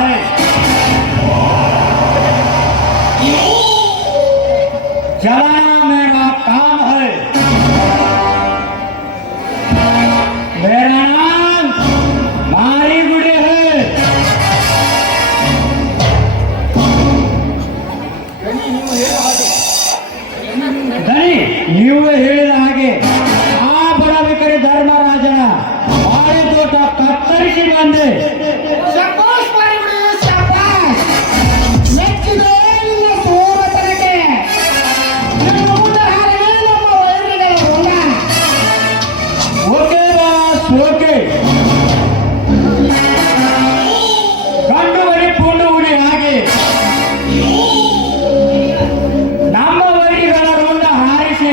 है चलाना मेरा काम है। मेरा नाम मारी गुड़ी है। धनी ನೀವು ಹೇಳಿದ ಹಾಗೆ ಆ ಬಡವಿಕರಿ ಧರ್ಮರಾಜನ ಬಾಳೆ ತೋಟ ಕತ್ತರಿಸಿ ಬಂದೆ. ಶಬ್ಬಾಷ್ ಮಾಡಿಬಿಡಿ, ಶಬ್ಬಾಷ್. ಮೆಚ್ಚಿದೆ ನಿನ್ನ ಸೋಮತನಕ್ಕೆ. ನಿಮ್ಮ ಮುಂದೆ ಹಾರಿದೆ ನಮ್ಮ ವೈರಿಗಳ ಋಣ. Okay boss, okay. ಗಂಡು ಬರಿ ಪುಂಡು ಗುಡಿ ಹಾಗೆ ನಮ್ಮ ವೈರಿಗಳ ರುಂಡ ಹಾರಿಸಿ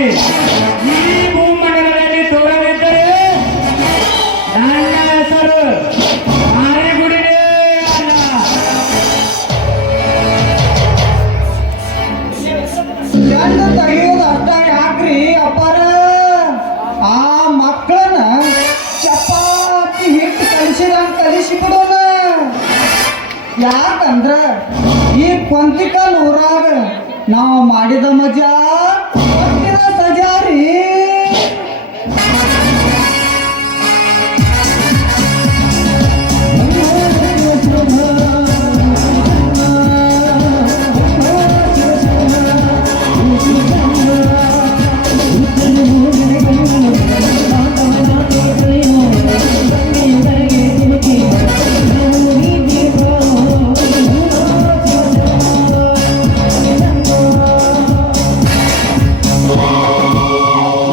ಈ ಭೂಮಂಡಲದಲ್ಲಿ ತೋರಲಿದ್ದರೆ ನನ್ನ ಹೆಸರು ಮಾರಿಗುಡಿನೇ ಅಲ್ಲ. ಗಂಡು ತೆಗೆಯೋದು ಅಷ್ಟ ಯಾಕ್ರಿ ಅಪ್ಪಾರ? ಆ ಮಕ್ಕಳನ್ನ ಚಪಾತಿ ಹಿಟ್ಟು ಕಲಿಸಿದಂಗ ಕಲಿಸಿಬಿಡೋಣ. ಯಾಕಂದ್ರ ಈ ಕೊಂತಿಕಲ್ ಊರಾಗ ನಾವು ಮಾಡಿದ ಮಜಾ ಕೊಟ್ಟಿದ ಸಜಾ ರೀ.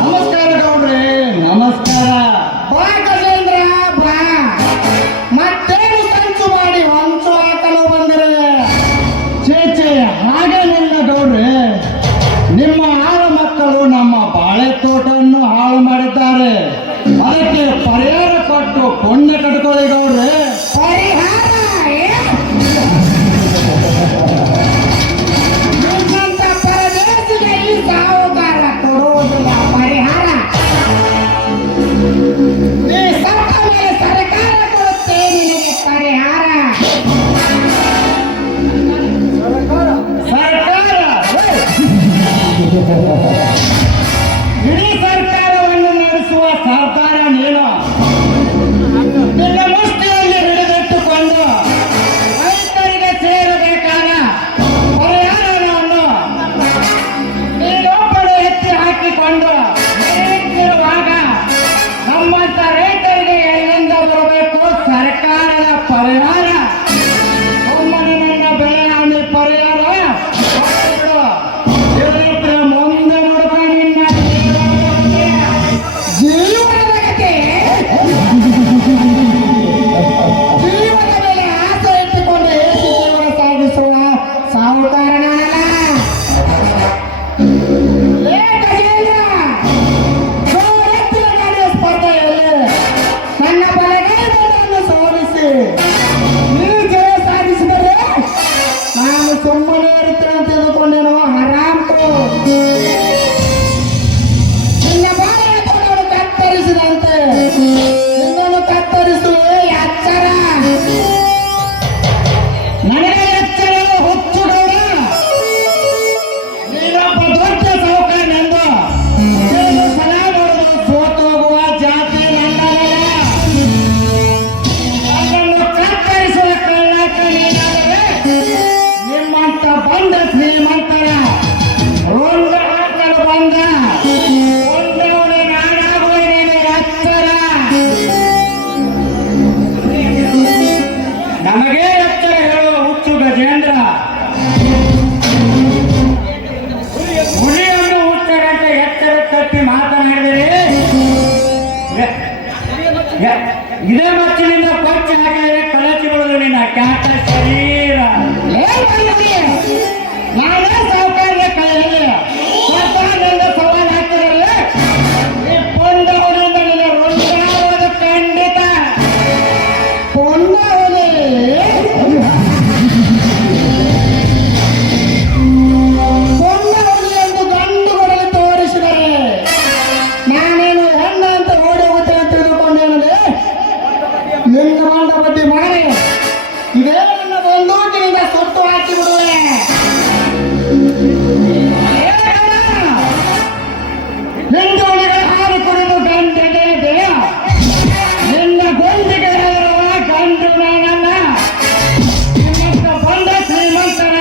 ನಮಸ್ಕಾರ ಗೌಡ್ರೆ, ನಮಸ್ಕಾರ. ಬಾ ಗಜೇಂದ್ರ ಬಾ. ಮತ್ತೇನು ಸಂಚು ಮಾಡಿ ಹೊಂಚು ಹಾಕಲು ಬಂದರೆ? ಚೇಚೆ ಹಾಗೇನಿಲ್ಲ ಗೌಡ್ರೆ. ನಿಮ್ಮ ಆಳು ಮಕ್ಕಳು ನಮ್ಮ ಬಾಳೆ ತೋಟವನ್ನು ಹಾಳು ಮಾಡಿದ್ದಾರೆ. ಅದಕ್ಕೆ ಪರಿಹಾರ ಕೊಟ್ಟು ಪುಣ್ಯ ಕಟ್ಕೊಳ್ಳಿ ಗೌಡ್ರೆ. ಪರಿಹಾರ ನಿಮ್ಮಂತ ಪರದೇಶಿಗೆ ಈ ಸಾಹುಕಾರ ಕೊಡುವುದಿಲ್ಲ ಪರಿಹಾರ. ನೀ ಸತ್ತ ಮೇಲೆ ಸರ್ಕಾರ ಕೊಡುತ್ತೆ ನಿನಗೆ ಪರಿಹಾರ. ಸರ್ಕಾರ ಇಡೀ ಸರ್ಕಾರವನ್ನು ನಡೆಸುವ ಸರ್ಕಾರ ನೀನು. ನಿನ್ನ ಮುಷ್ಟಿಯಲ್ಲಿ ಹಿಡಿದಿಟ್ಟುಕೊಂಡು ರೈತರಿಗೆ ಸೇರಬೇಕಾದ ಪರಿಹಾರವನ್ನು ನೀನೊಬ್ಬಳು ಎತ್ತಿ ಹಾಕಿಕೊಂಡು ನಿಂತಿರುವಾಗ ನಮ್ಮಂತ ರೈತರಿಗೆ ಎಲ್ಲಿಂದ ಬರಬೇಕು ಸರ್ಕಾರದ ಪರಿಹಾರ? ಒಮ್ಮನೆ ನನ್ನ ಬೆಳೆ ಹಾನಿ ಪರಿಹಾರ ಕೊಟ್ಟುಬಿಡು. ಇಲ್ಲದಿದ್ರೆ ಮುಂದೆ ನೋಡ್ಕೊಂಡು ನಿನ್ನ ಜೀವನದ ಕತೆ. ಜೀವನ ಮೇಲೆ ಆಸೆ ಇಟ್ಟುಕೊಂಡು ಏಸು ಜೀವನ ಸಾಗಿಸುವ ಸಾಹುಕಾರ ನಾನಲ್ಲ. ಏ ಗಜೇಂದ್ರ, ಗೌರತ್ತಿನ ಗಾಡಿಯ ಸ್ಪರ್ಧೆಯಲ್ಲಿ ನನ್ನ ಬಲಗೈಗಳನ್ನು ಸೋಲಿಸಿ ನೀ ಜಯ ಸಾಧಿಸಿದರೆ ನಾನು ಸುಮ್ಮನೆ ಇರುತ್ತೇನೆ ಅಂತ ತಿಳ್ಕೊಂಡೇನೋ ಹರಾಮ್ತು. ನಿನ್ನ ಬಾಳೆಯ ತೋಟವನ್ನು ಕತ್ತರಿಸಿದಂತೆ ನಿನ್ನನ್ನು ಕತ್ತರಿಸುವೆ ಎಚ್ಚರ. ನನಗೆ ಎಚ್ಚರ ಹುಚ್ಚು ಗೌಡ. ನೀನೊಬ್ಬ ದೊಡ್ಡ ಸೌಕರ್ಯನೆಂದು ನೀನು ಸಲ ನೋಡಲು ಸೋತು ಹೋಗುವ ಜಾತಿ ನನ್ನದಲ್ಲ. ನನ್ನನ್ನು ಕತ್ತರಿಸುವ ಕಳ್ಳಾಕ ನೀನಾದರೆ ನಿಮ್ಮಂತ ಬಂದ ಶ್ರೀಮಂತರ ರೋಂಡ ಹಾಕಲು ಬಂದ ಒಂದವನೇ ನಾನಾಗುವೇನೆ ಎಚ್ಚರ. ನಮಗೆ ಎಚ್ಚರ ಹೇಳುವ ಹುಚ್ಚು ಗಜೇಂದ್ರ. ಹುಲಿಯನ್ನು ಹುಚ್ಚರಂತೆ ಎಚ್ಚರ ತಪ್ಪಿ ಮಾತನಾಡಿದರೆ ಇದೇ ಮಚ್ಚಿನಿಂದ ಕೊಚ್ಚಿ ಹಾಕಿದರೆ ಕಳಚಿ ಬಿಡುವುದು ನಿನ್ನ ಕ್ಯಾಟ ಶರೀರ. ನಾನೇ ಬಂದೂಕಿನಿಂದ ಸುಟ್ಟು ಹಾಕಿ ಬಿಡುವೆ. ಹಿಂದೂಳಿಗಳ ಹಾಲು ಕುಡಿದು ಗಂಟೆಗೆ ದೇಹ ನಿನ್ನ ಗೊಂದಿಗೆ ಗಂಡು ನಾನಲ್ಲ. ನಿಮ್ಮತ್ತ ಬಂದ ಶ್ರೀಮಂತರ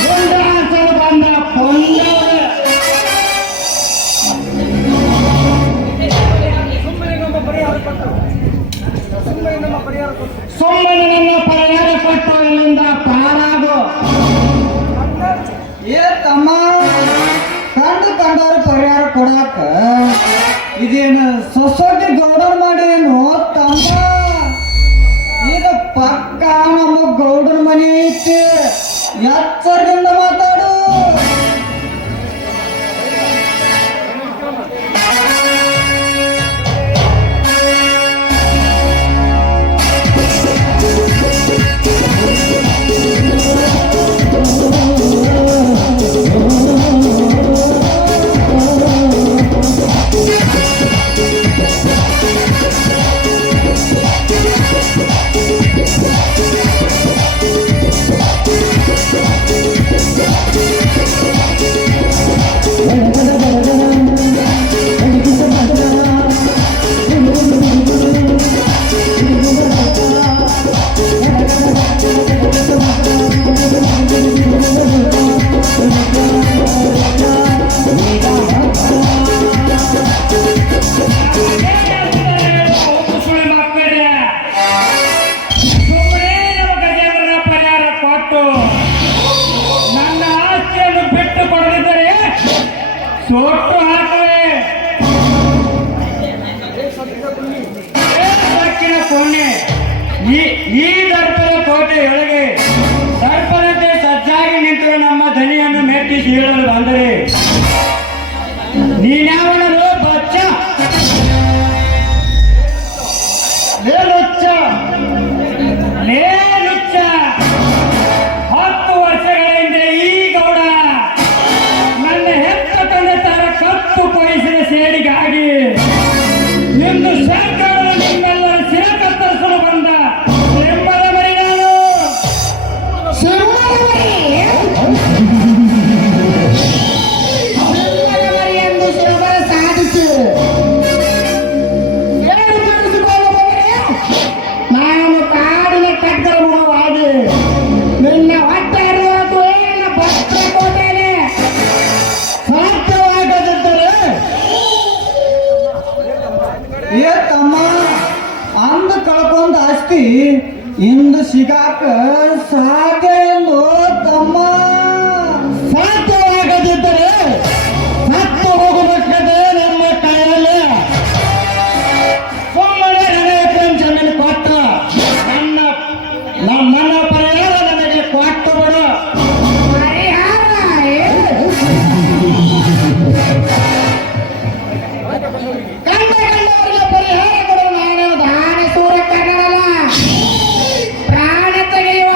ಗುಂಡಾಸರು ಬಂದ ಪೊಂದವರು. ಸುಮ್ಮನೆ ನನ್ನ ಪರಿಹಾರ ಕೊಟ್ಟು ಇಲ್ಲಿಂದ ಪಾರಾಗು. ಏ ತಮ್ಮ, ಕಂಡವ್ರ ಪರಿಹಾರ ಕೊಡಾಕ ಇದೇನು ಸೊಸೈಟಿ ಗೌಡರ್ ಮಾಡೇನು ತಮ್ಮ? ಇದು ಪಕ್ಕ ನಮ್ಮ ಗೌಡರ್ ಮನೆ ಐತಿ, ಎಚ್ಚರದಿಂದ ಮಾತಾಡು. ಸೊಟ್ಟು ಹಾಕುವೆ. ದಕ್ಷಿಣ ಕೋಣೆ ಈ ದರ್ಪದ ಕೋಟೆಯೊಳಗೆ ದರ್ಪಣತೆ ಸಜ್ಜಾಗಿ ನಿಂತು ನಮ್ಮ ಧನಿಯನ್ನು ಮೆಟ್ಟಿಸಿ ಹೇಳಲು ಬಂದರೆ ನೀನ್ಯಾವನರು ಬಚ್ಚ ಲೇ ಲುಚ್ಚ, ಲೇ ಲುಚ್ಚ. 10 ವರ್ಷಗಳಿಂದ ಈ ಗೌಡ ನನ್ನ ಹೆತ್ತ ತಂದೆ ತರ ಕತ್ತು ಕೊಯಿಸಿದ ಸೇಡಿಗಾಗಿ ಇಂದು ಸರ್ಕಾರ ನಿಮ್ಮೆಲ್ಲರ ಶಿರ ಕತ್ತರಿಸಲು ಬಂದ ಸಿಂಹದ ಮರಿ ನಾನು. ಸಿಂಹದ ಮರಿ ಎಂದು ಶಿವಬರ ಸಾಧಿಸಿ ಏನು ತಿಳಿಸಿಕೊಳ್ಳಲು ಬಂದರೆ ನಾನು ಕಾಡಿನ ಕಟ್ಟರ ಮುಖವಾಗಿ ನಿನ್ನ ಹೊಟ್ಟೆ ಹರಿದು ನನ್ನ ಭಕ್ತ ಕೋಟೆಯಲ್ಲಿ ಸಾಧ್ಯವಾಗದಿದ್ದರೆ ಏ ತಮ್ಮ, ಅಂದ ಕಳ್ಕೊಂಡ ಆಸ್ತಿ ಇಂದು ಸಿಗಾಕ ಸಾಧ್ಯ ಎಂದು ತಮ್ಮ. ಸಾಧ್ಯವಾಗದಿದ್ದರೆ ಸತ್ತು ಹೋಗಬೇಕಂದ್ರೆ ನಮ್ಮ ಕೈಯಲ್ಲಿ ಸುಮ್ಮನೆ ನನಗೆ ಜಮೀನು ಕೊಟ್ಟ ನನ್ನ ಪರಿಹಾರ ನನಗೆ ಕೊಟ್ಟು ಬಿಡು. ಕಂಡವರಿಗೆ ಪರಿಹಾರ ಕೊಡು. ನಾನು ದಾನ ಸೂರ ಕನ್ನಡಲ್ಲ, ಪ್ರಾಣ ತೆಗೆಯುವ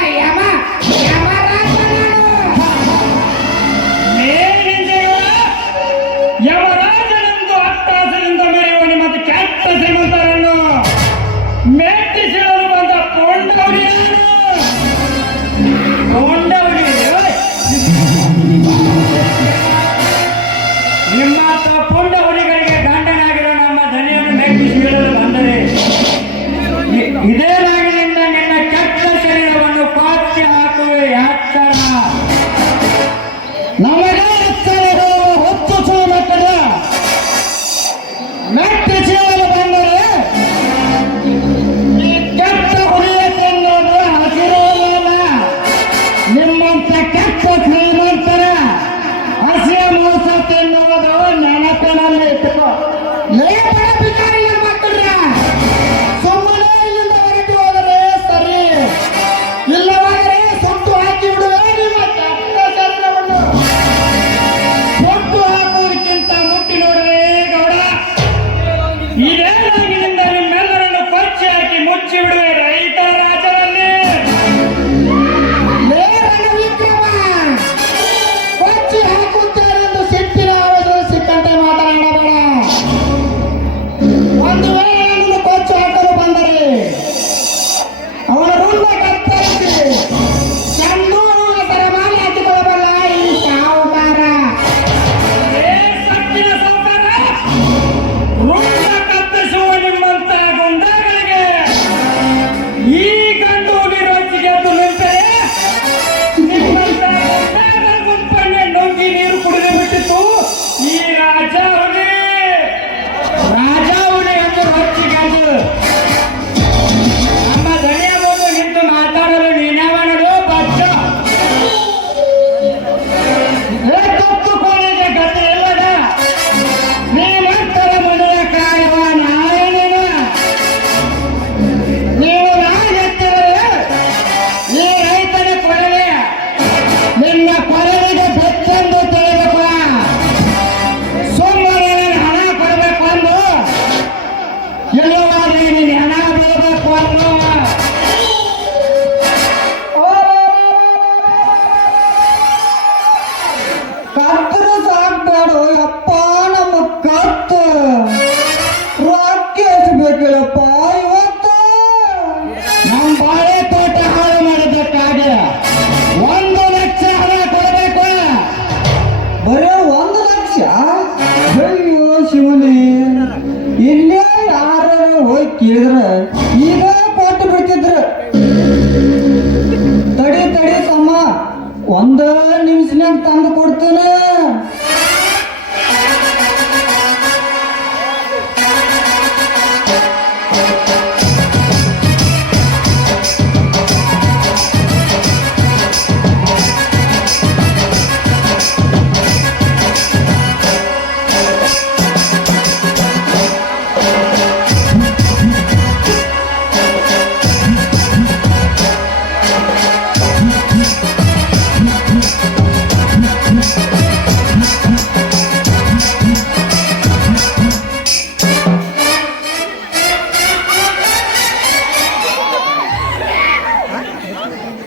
ಒಂದ ನಿಮಿಷನ್ಯಾಗ ತಂದು ಕೊಡ್ತೇನೆ.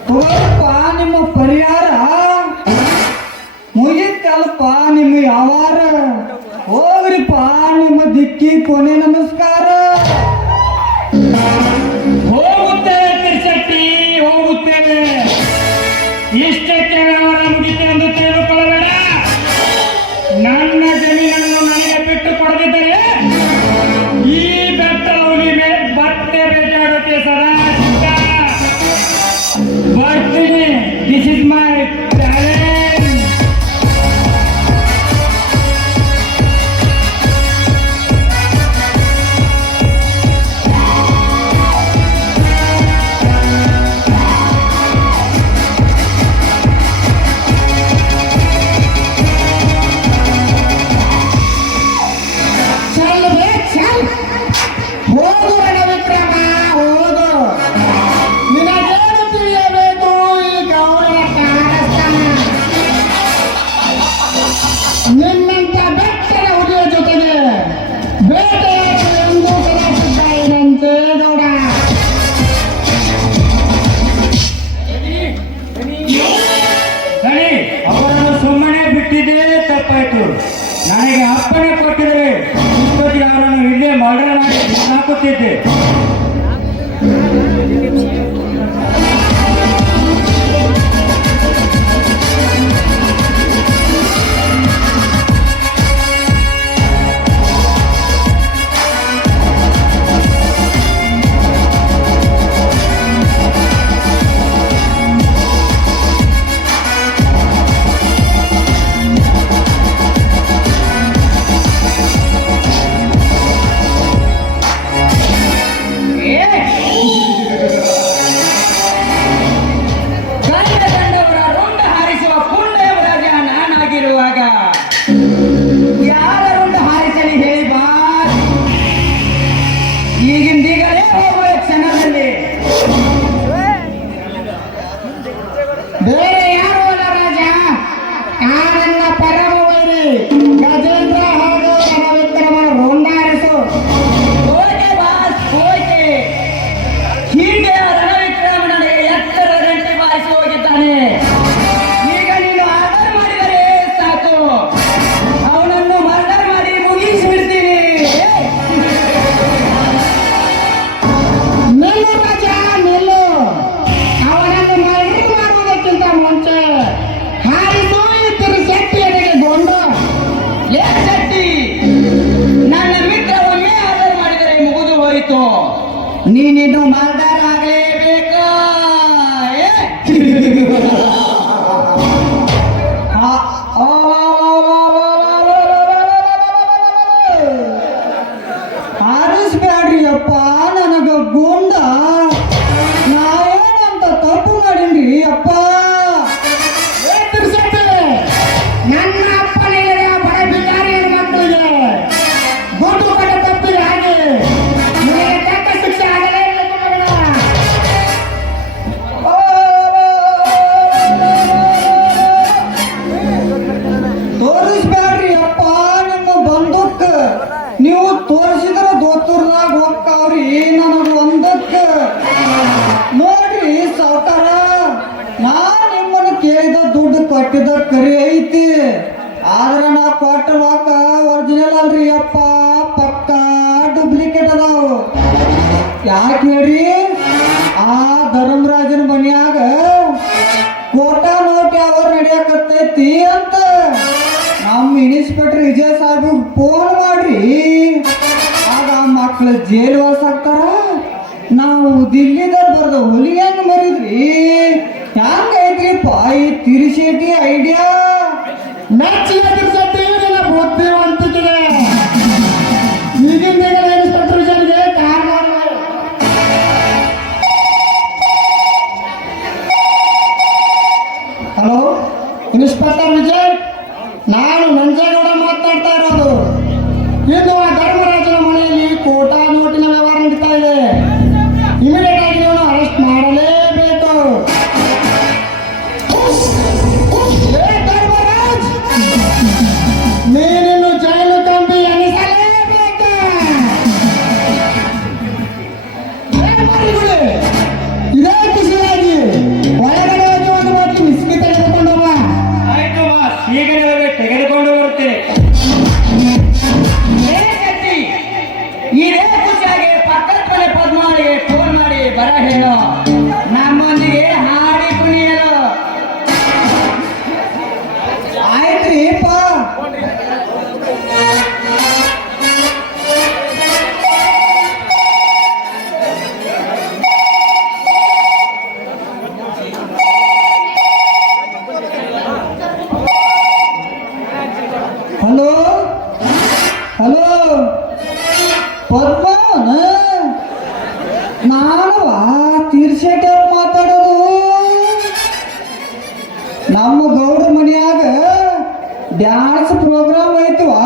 ತಗೋರಪ್ಪ ನಿಮ್ಮ ಪರಿಹಾರ, ಮುಗಿತಲ್ಪ ನಿಮ್ಮ ಯಾವಾರ. ಹೋಗ್ರಿಪ್ಪ ನಿಮ್ಮ ದಿಕ್ಕಿ ಕೊನೆ ನಮಸ್ಕಾರ. ಹೋಗುತ್ತೇವೆ ತಿರ್ಸಟ್ಟಿ, ಹೋಗುತ್ತೇವೆ. ಇಷ್ಟಕ್ಕೆ ವ್ಯವಹಾರ ಮುಗಿತೆ ಎಂದು ತಿಳಿದುಕೊಳ್ಳಬೇಡ. ನನ್ನ ಜಮೀನನ್ನು ನನಗೆ ಬಿಟ್ಟು ಕೊಡದಿದ್ದರೆ ಈ ಬೆಟ್ಟ ಹುಲಿ ಬಟ್ಟೆ ಬೇಟಾಡೋಕೆ ಸದಾ ಸಿದ್ಧ. ಬರ್ತೀನಿ. This is my talent. ಹೋಗು ರಣವಿಕ್ರಮ, ಹೋಗು. ನಿನಗೇನು ತಿಳಿಯಬೇಕು ಈ ಗೌರವ ಕಾರಸ್ಥಾನ? ನಿನ್ನಂತ ಬೆಟ್ಟದ ಹುಲಿಯ ಜೊತೆಗೆ ಬೇಟೆಯಾಡು ಎಂದು ಕಲಿಸಿದ್ದಾಯಿನಂತೆ ಗೌಡ. ದಣಿ, ಅವರನ್ನು ಸುಮ್ಮನೆ ಬಿಟ್ಟಿದ್ದೇ ತಪ್ಪಾಯ್ತು. ನನಗೆ ಅಪ್ಪಣೆ ಕೊಟ್ಟಿದರೆ ಇಷ್ಟೊತ್ತಿಗೆ ಅವರನ್ನು ಇಲ್ಲೇ ಮರ್ಡರ್ ಮಾಡಿ ಹಾಕುತ್ತಿದ್ದೆ. ಯಾರ ರುಂಡ ಹಾರಿಸಲಿ ಹೇಳಿ ಬಾ. ಈಗಿಂದೀಗಲೇ ಹೋಗುವ ಕ್ಷಣದಲ್ಲಿ. ಬೇರೆ ಯಾರು ಅಲ್ಲ ರಾಜ, ಕಾರನ್ನ ಪರಮ ವೈರಿ ಗಜೇಂದ್ರ ಹಾಗೂ ರಣವಿಕ್ರಮ ರುಂಡಾರಿಸು. ಹೋಗೆ ಬಾಸ್, ಹೋಗೆ. ಹೀಗೆ ರಣವಿಕ್ರಮ ನನಗೆ ಎತ್ತರ ಗಂಟೆ ಬಾರಿಸಿ ಹೋಗಿದ್ದಾನೆ. ಈಗ ನೀನು ಆರ್ಡರ್ ಮಾಡಿದರೆ ಸಾಕು, ಅವನನ್ನು ಮರ್ಡರ್ ಮಾಡಿ ಮುಗಿಸಿಬಿಡ್ತೀನಿ. ನಿಲ್ಲು ರಾಜ, ನಿಲ್ಲು. ಅವನನ್ನು ಮರಳಿ ಮಾಡುವುದಕ್ಕಿಂತ ಮುಂಚೆ ಹಾರಿಸು ಈ ತಿರುಶೆಟ್ಟಿಯರಿಗೆ ಗೊಂಡು. ಏ ಶೆಟ್ಟಿ, ನನ್ನ ಮಿತ್ರ ಒಮ್ಮೆ ಆರ್ಡರ್ ಮಾಡಿದರೆ ಮುಗಿದು ಹೋಯಿತು. ನೀನಿನ್ನು ಮರ್ಡರ್ ಆಗಲೇಬೇಕಾ? ಹಾರಿಸ್ಬ್ಯಾಡ್ರಿ ಅಪ್ಪ ನನಗ ಗುಂಡ. ನಾವೇನಂತ ತಪ್ಪು ಮಾಡೀನ್ರಿ ಅಪ್ಪ. ಏ ತಿರುಶೆಟ್ಟಿ, ನನ್ನ ಅಪ್ಪನಿಗೆ ಬಡ ಬಿಕಾರಿ ಮಕ್ಕಳಿಗೆ ಗೊಂಡು ಕೊಟ್ಟ ತಪ್ಪಿಗೆ ಹಾಗೆ ನಿನಗೆ ತಕ್ಕ ಶಿಕ್ಷೆ ಆಗಲೇಬೇಕು ಮಗನ. ತೋರಿಸ್ಬ್ಯಾಡ್ರಿ ಅಪ್ಪ ನಿಮ್ಮ ಬಂದೂಕ್. ನೀವು ತೋರಿಸಿದ್ರ ದೋತೂರ್ನಾಗ ಹೋಗ್ತಾವ್ರಿ ನನಗ ಒಂದಕ್ಕ. ನೋಡ್ರಿ ಸಾವ್ಕಾರ, ನಾ ನಿಮ್ಮನ್ನು ಕೇಳಿದ ದುಡ್ಡು ಕೊಟ್ಟಿದ್ದ ಕರಿ ಐತಿ. ಆದ್ರೆ ನಾ ಕೊಟ್ಟ ರೊಕ್ಕ ಒರಿಜಿನಲ್ ಅಲ್ರಿ ಅಪ್ಪ, ಪಕ್ಕ ಡೂಪ್ಲಿಕೇಟ್ ಅದಾವು. ಯಾಕೆ ಹೇಳ್ರಿ, ಆ ಧರ್ಮರಾಜನ ಮನ್ಯಾಗ ಕೋಟ ನೋಟ್ ಯಾವ ನಡೆಯಕತ್ತೈತಿ ಅಂತ ನಮ್ಮ ಇನ್ಸ್ಪೆಕ್ಟರ್ ವಿಜಯ್ ಸಾಹೇಬ್ ಫೋನ್ ಮಾಡ್ರಿ. ಆಗ ಮಕ್ಳು ಜೈಲು ವಾಸ ಆಗ್ತಾರ. ನಾವು ದಿಲ್ಲಿದಾಗ ಬರ್ದ ಹುಲಿ ಹೆಂಗ್ ಮರಿದ್ರಿ, ಹ್ಯಾಂಗ ಐತ್ರಿಪ್ಪ ಈ ತಿರುಶೇಟಿ ಐಡಿಯಾ ಮೆಚ್ಚಿನ ತಿರ್ಸಟ್ಟಿ ನಿನ್ನ ಬುದ್ಧಿವಂತಿಕೆ ಈಗಿನ ಇನ್ಸ್ಪೆಕ್ಟರ್ ವಿಜಯನ್ಗೆ ಕಾರ್ ಮಾಡುವ. ಹಲೋ ಇನ್ಸ್ಪೆಕ್ಟರ್ ವಿಜಯ್, ನಾನು ನಂಜೇಗೌಡ ಮಾತನಾಡ್ತಾ ಇರೋದು. ಇಂದು ಆ ಧರ್ಮರಾಜನ ಮನೆಯಲ್ಲಿ ಕೋಟಾ ನೋಟಿನ ವ್ಯವಹಾರ ನಡೀತಾ ಇದೆ. ಇಮಿಡಿಯೇಟ್ ಆಗಿ ನೀವು ಅರೆಸ್ಟ್ ಮಾಡಲೇಬೇಕು. ಏ ಧರ್ಮರಾಜ್, ನೀನಿನ್ನು ಜೈಲು ಕಂಬಿ ಎನಿಸಲೇಬೇಕು. ಏನ್ ಮಾಡಿಬಿಡಿ, ಇದೇ ಖುಷಿಯಾಗಿ ಒಳಗಡೆ ಹೋಗಿ ಒಂದು ಬಾಟ್ಲಿ ವಿಸ್ಕಿ ತೆಗೆದುಕೊಂಡು ಬಾ. ಆಯ್ತು ಬಾಸ್, ಈಗಲೇ ಹೋಗಿ ತೆಗೆದುಕೊಂಡು ಬರುತ್ತೇನೆ. ಇದೇ ಖುಷಿಯಾಗಿ ಪಕ್ಕದ ಮನೆ ಪದ್ಮಾಳಿಗೆ ಫೋನ್ ಮಾಡಿ ಬರ ಹೇಳು, ನಮ್ಮೊಂದಿಗೆ ಹಾಡಿ ಕುಣಿಯಲು. ಆಯ್ತ್ರಿಪ್ಪ. ಹಲೋ ಹಲೋ ಪದ್ಮವನ, ನಾನವಾ ತೀರ್ಸೇಟಿ ಅವ್ರು ಮಾತಾಡೋದು. ನಮ್ಮ ಗೌಡ್ರ ಮನ್ಯಾಗ ಡ್ಯಾನ್ಸ್ ಪ್ರೋಗ್ರಾಮ್ ಐತವಾ,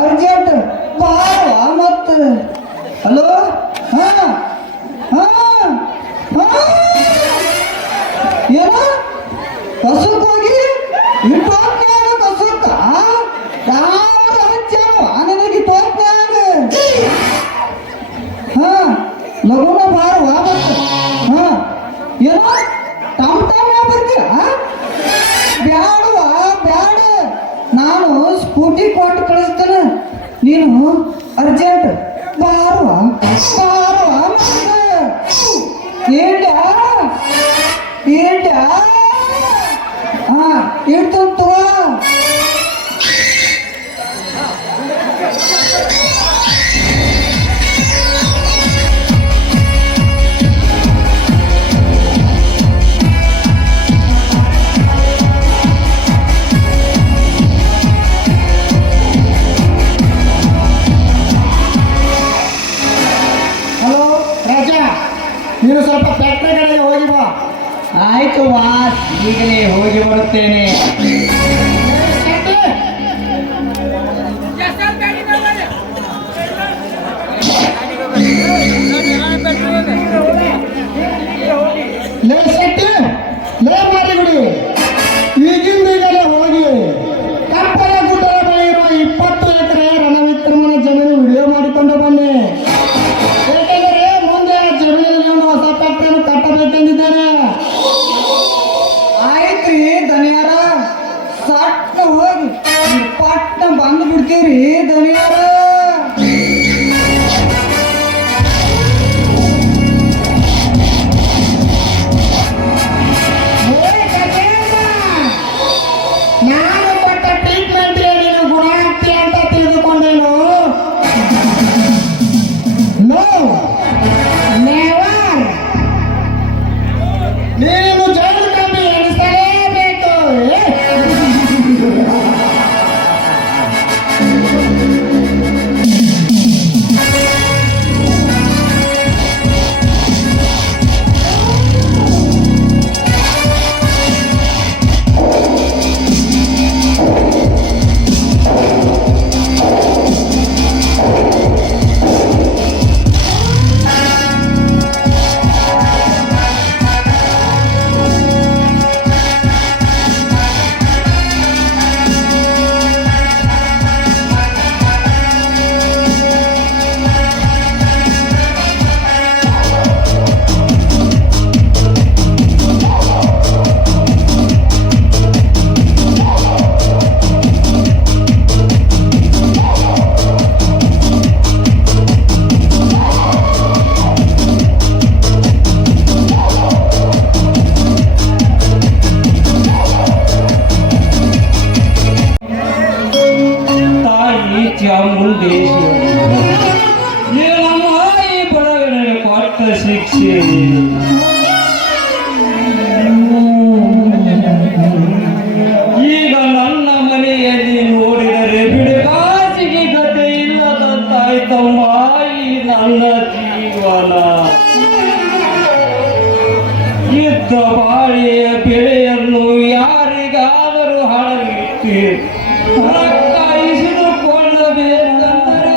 ಅರ್ಜೆಂಟ್ ಬಾರವಾ ಮತ್ತ. ಹಲೋ ಹಾ ಹಾ ಹಾ, ಏನ ಕಸುಕ್ ಹೋಗಿ ಇಪ್ಪತ್ನಾಗ ಕಸುಕ್ಕ ಯಾವ ಹಚ್ಚವ ನನಗೆ ಇಪ್ಪತ್ನಾಗ. ಹಾ ಲಗುನ ಬಾರವಾ ಮತ್ತ. ಹಾ ಏನೋ ಟಮ್ ಟಮ್ ಬರ್ತೀರ? ಬ್ಯಾಡವಾ ಬ್ಯಾಡ, ನಾನು ಸ್ಕೂಟಿ ಕೊಟ್ಟು ಕಳಿಸ್ತೇನೆ, ನೀನು ಅರ್ಜೆಂಟ್ ಬಾರವಾ ಬಾರವಾ ಮತ್ತ. ಏಡ್ಯಾ ಏಡ್ಯಾ, ಹಾ ಇಡ್ತಂತು. ಹಲೋ ರಾಜ, ನೀನು ಸ್ವಲ್ಪ ಫ್ಯಾಕ್ಟ್ರಿ ಕಡೆಗೆ ಹೋಗಿ ಬಾ. ಆಯ್ತು ವಾಸ್, ಈಗಲೇ ಹೋಗಿ ಬರುತ್ತೇನೆ. ಲೇ ಶೆಟ್ಟಿ, ಲೇ ಮಾರಿಗುಡಿ, ಈಗಿಂದೀಗಲೇ ಹೋಗಿ ಕಪ್ಪಲ ಗುಡ್ಡದ ಬಳಿ ಇರುವ 20 ಎಕರೆ ರಣವಿಕ್ರಮನ ಜಮೀನು ವಿಡಿಯೋ ಮಾಡಿಕೊಂಡು ಬನ್ನಿ. ಏಕೆಂದರೆ ಮುಂದೆ ಆ ಜಮೀನಿಗೆ ಒಂದು ಹೊಸ ಫ್ಯಾಕ್ಟ್ರಿಯನ್ನು ಕಟ್ಟಬೇಕೆಂದಿದ್ದೇನೆ. ಆಯ್ತ್ರಿ ದನಿಯಾರ, ಸಟ್ ತಾಯಿಯ ಬೆಳೆಯನ್ನು ಯಾರಿಗಾದರೂ ಹಣವಿಟ್ಟು ಕಾಯಿಸಿದುಕೊಳ್ಳಬೇಕಂದರೆ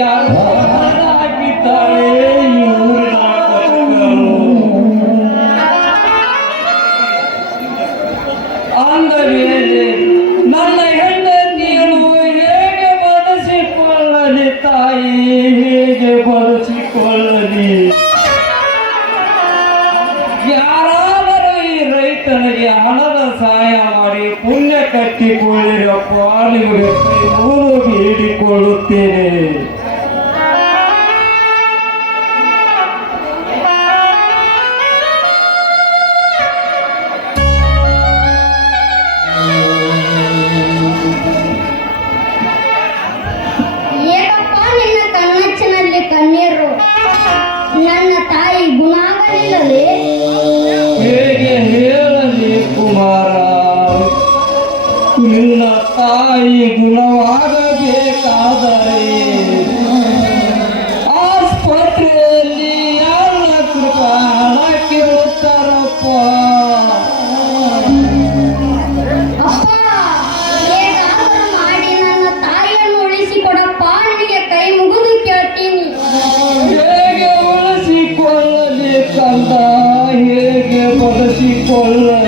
ಯಾರು ಹಣ ಹಾಕಿದ್ದಾರೆ ಈ ಊರಿನ ಕಟಕರು. ಅಂದ ಮೇಲೆ ನನ್ನ ಹೆಂಡತಿಯನ್ನು ಹೇಗೆ ಬಳಸಿಕೊಳ್ಳಲಿ ತಾಯಿ, ಹೇಗೆ ಬಳಸಿಕೊಳ್ಳಲಿ? ಯಾರಾದರೂ ಈ ರೈತನಿಗೆ ಹಣದ ಸಹಾಯ ಮಾಡಿ ಪುಣ್ಯ ಕಟ್ಟಿಕೊಳ್ಳಿರಪ್ಪ, ನಿಮಗೆ ಮೂರು ಬೇಡಿಕೊಳ್ಳುತ್ತೇನೆ. ಏಕಪ್ಪ ನಿನ್ನ ಕಣ್ಣಚ್ಚಿನಲ್ಲಿ ಕಣ್ಣೀರು, ನನ್ನ ತಾಯಿ ಗುಣಾಗಲಿಲ್ಲವೇ? ಹೇಗೆ ಹೇಳಲಿ ಕುಮಾರ, ನಿನ್ನ ತಾಯಿ ಗುಣವಾಗಬೇಕಾದರೆ ಆಸ್ಪತ್ರೆಯಲ್ಲಿ 2 ಲಕ್ಷ ರೂಪಾಯಿ ಹಣ ಕೇಳುತ್ತಾರಪ್ಪ. ಅಪ್ಪ, ಹೇಗಾದರೂ ಮಾಡಿ ನನ್ನ ತಾಯಿಯನ್ನು ಉಳಿಸಿಕೊಡಪ್ಪ, ನಿನಗೆ ಕೈ ಮುಗಿದು ಕೇಳ್ತೀನಿ. ಹೇಗೆ ಉಳಿಸಿಕೊಳ್ಳಲಿ ಕಂದ, ಹೇಗೆ ಬಳಸಿಕೊಳ್ಳಲಿ?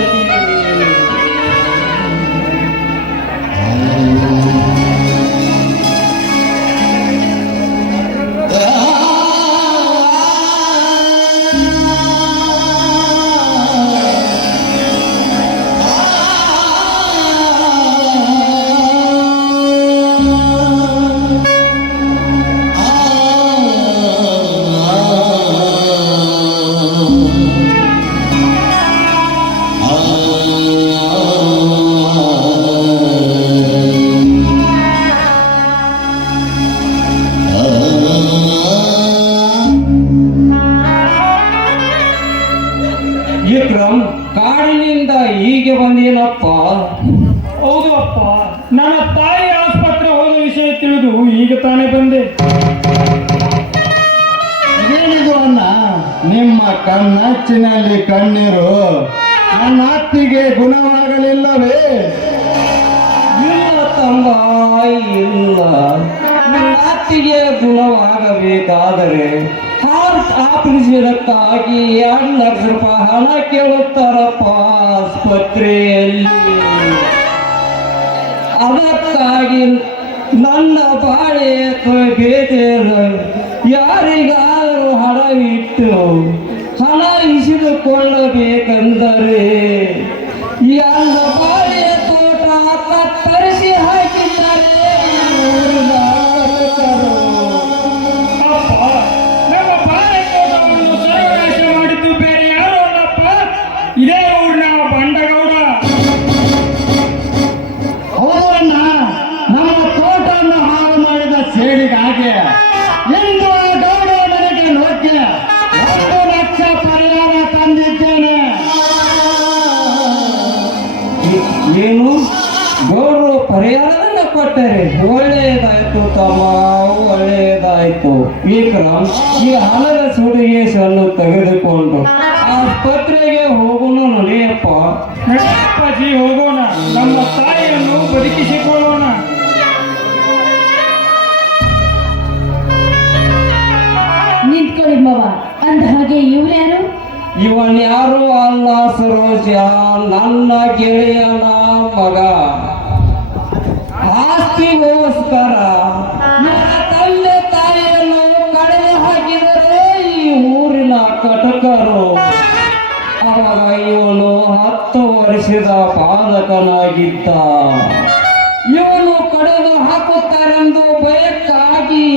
ವಿಕ್ರಮ್, ಕಾಡಿನಿಂದ ಹೀಗೆ ಬಂದೇನಪ್ಪ? ಹೌದು ಅಪ್ಪ, ನನ್ನ ತಾಯಿ ಆಸ್ಪತ್ರೆ ಹೋದ ವಿಷಯ ತಿಳಿದು ಈಗ ತಾನೇ ಬಂದೆ. ಏನಿದು ಅಣ್ಣ, ನಿಮ್ಮ ಕಣ್ಣಚ್ಚಿನಲ್ಲಿ ಕಣ್ಣೀರು, ನನ್ನ ಅತ್ತಿಗೆ ಗುಣವಾಗಲಿಲ್ಲವೇ? ಇಲ್ಲ ತಮ್ಮ, ಇಲ್ಲ. ಮಾತಿಗೆ ಗುಣವಾಗಬೇಕಾದರೆ ಹಾರ್ಟ್ ಆಪರೇಷನ್ಕ್ಕಾಗಿ 2 ಲಕ್ಷ ರೂಪಾಯಿ ಹಣ ಕೇಳುತ್ತಾರಪ್ಪ ಆಸ್ಪತ್ರೆಯಲ್ಲಿ. ಅದಕ್ಕಾಗಿ ನನ್ನ ಬಾಳೆ ಬೇಟೆಯನ್ನು ಯಾರಿಗಾದರೂ ಹಣವಿಟ್ಟು ಹಣ ಇಸಿದುಕೊಳ್ಳಬೇಕೆಂದರೆ ಎಲ್ಲ ಬಾಳೆಯ ತೋಟ ಕತ್ತರಿಸಿ ಹಾಕಿದ್ದಾರೆ ಊರಿನ ಕಟಕರು. ಅಪ್ಪ, ನಮ್ಮ ಬಾಳೆ ತೋಟವನ್ನು ಸರ್ವನಾಶ ಮಾಡಿದ್ದು ಬೇರೆ ಯಾರು ಅಲ್ಲಪ್ಪ, ಇದೇ ಊರಿನ ಬಂಡಗೌಡ. ಹೌದು ಅಣ್ಣ, ನಮ್ಮ ತೋಟವನ್ನು ಹಾಳು ಮಾಡಿದ ಸೇಡಿಗಾಗಿ ಇಂದು ಆ ಗೌಡ ನನಗೆ ನೋಕೆ 1 ಲಕ್ಷ ಪರಿಹಾರ ತಂದಿದ್ದೇನೆ. ಏನು ಗೌರವ ಪರಿಹಾರವನ್ನ ಕೊಟ್ಟರೆ ಒಳ್ಳೆಯದಾಯ್ತು ತಮ್ಮ, ಒಳ್ಳೆಯದಾಯ್ತು. ವಿಕ್ರಮ್, ಈ ಹಣದ ಸುಡುಗೇಸನ್ನು ತೆಗೆದುಕೊಂಡು ಆಸ್ಪತ್ರೆಗೆ ಹೋಗೋಣ ನಡೆಯಪ್ಪ. ನಡಪ್ಪಾಜಿ, ಹೋಗೋಣ, ನಮ್ಮ ತಾಯಿಯನ್ನು ಬದುಕಿಸಿಕೊಳ್ಳೋಣ. ನಿಂತ್ಕೊಳ್ಳಿ ಮವ. ಅಂದ ಹಾಗೆ ಇವ್ರ್ಯಾರು? ಇವನ್ ಯಾರು ಅಲ್ಲ ಸರೋಜ, ನನ್ನ ಗೆಳೆಯನ ಮಗ. ಆಸ್ತಿಗೋಸ್ಕರ ನನ್ನ ತಂದೆ ತಾಯಿಯನ್ನು ಕಳೆದು ಹಾಕಿದರೆ ಈ ಊರಿನ ಕಟಕರು. ಅವಾಗ ಇವನು 10 ವರ್ಷದ ಬಾಲಕನಾಗಿದ್ದ. ಇವನು ಕಳೆದು ಹಾಕುತ್ತಾರೆಂದು ಭಯಕ್ಕಾಗಿ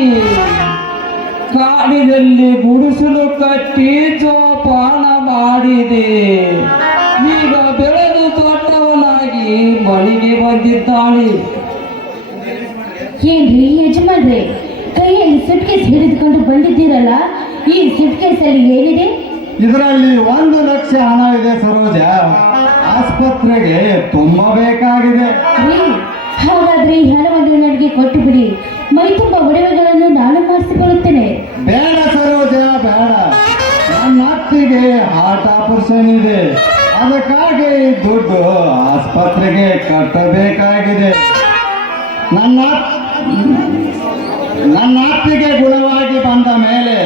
ಕಾಡಿನಲ್ಲಿ ಗುಡಿಸಲು ಕಟ್ಟಿ ಜೋಪಾನ ಮಾಡಿದೆ. ಈಗ ಬೆಳೆದು ದೊಡ್ಡವನಾಗಿ ಮನೆಗೆ ಬಂದಿದ್ದಾನೆ. ಏನ್ರಿ ಯಜಮಾನ್ರೆ, ಕೈಯಲ್ಲಿ ಸುಟ್ಕೇಸ್ ಹಿಡಿದುಕೊಂಡು ಬಂದಿದ್ದೀರಲ್ಲ, ಈ ಸುಟ್ಕೇಸ್ ಅಲ್ಲಿ ಏನಿದೆ? ಇದರಲ್ಲಿ 1 ಲಕ್ಷ ಹಣ ಇದೆ ಸರೋಜ. ಆಸ್ಪತ್ರೆಗೆ ತುಂಬಾ ಬೇಕಾಗಿದೆ. ರೀ, ಹಾಗಾದ್ರೆ ಈ ಹಣವನ್ನು ನನಗೆ ಕೊಟ್ಟು ಬಿಡಿ. ಮೈ ತುಂಬ ಒಡವೆಗಳನ್ನು ನಾನು ಮಾಡಿಸಿಕೊಳ್ಳುತ್ತೇನೆ. ಬೇಡ ಸರೋಜ, ಬೇಡ. ನನ್ನ ಅತ್ತಿಗೆ ಹಾರ್ಟ್ ಆಪರೇಷನ್ ಇದೆ. ಅದಕ್ಕಾಗಿ ದುಡ್ಡು ಆಸ್ಪತ್ರೆಗೆ ಕಟ್ಟಬೇಕಾಗಿದೆ. ನನ್ನ ಅತ್ತಿಗೆ ಗುಣವಾಗಿ ಬಂದ ಮೇಲೆ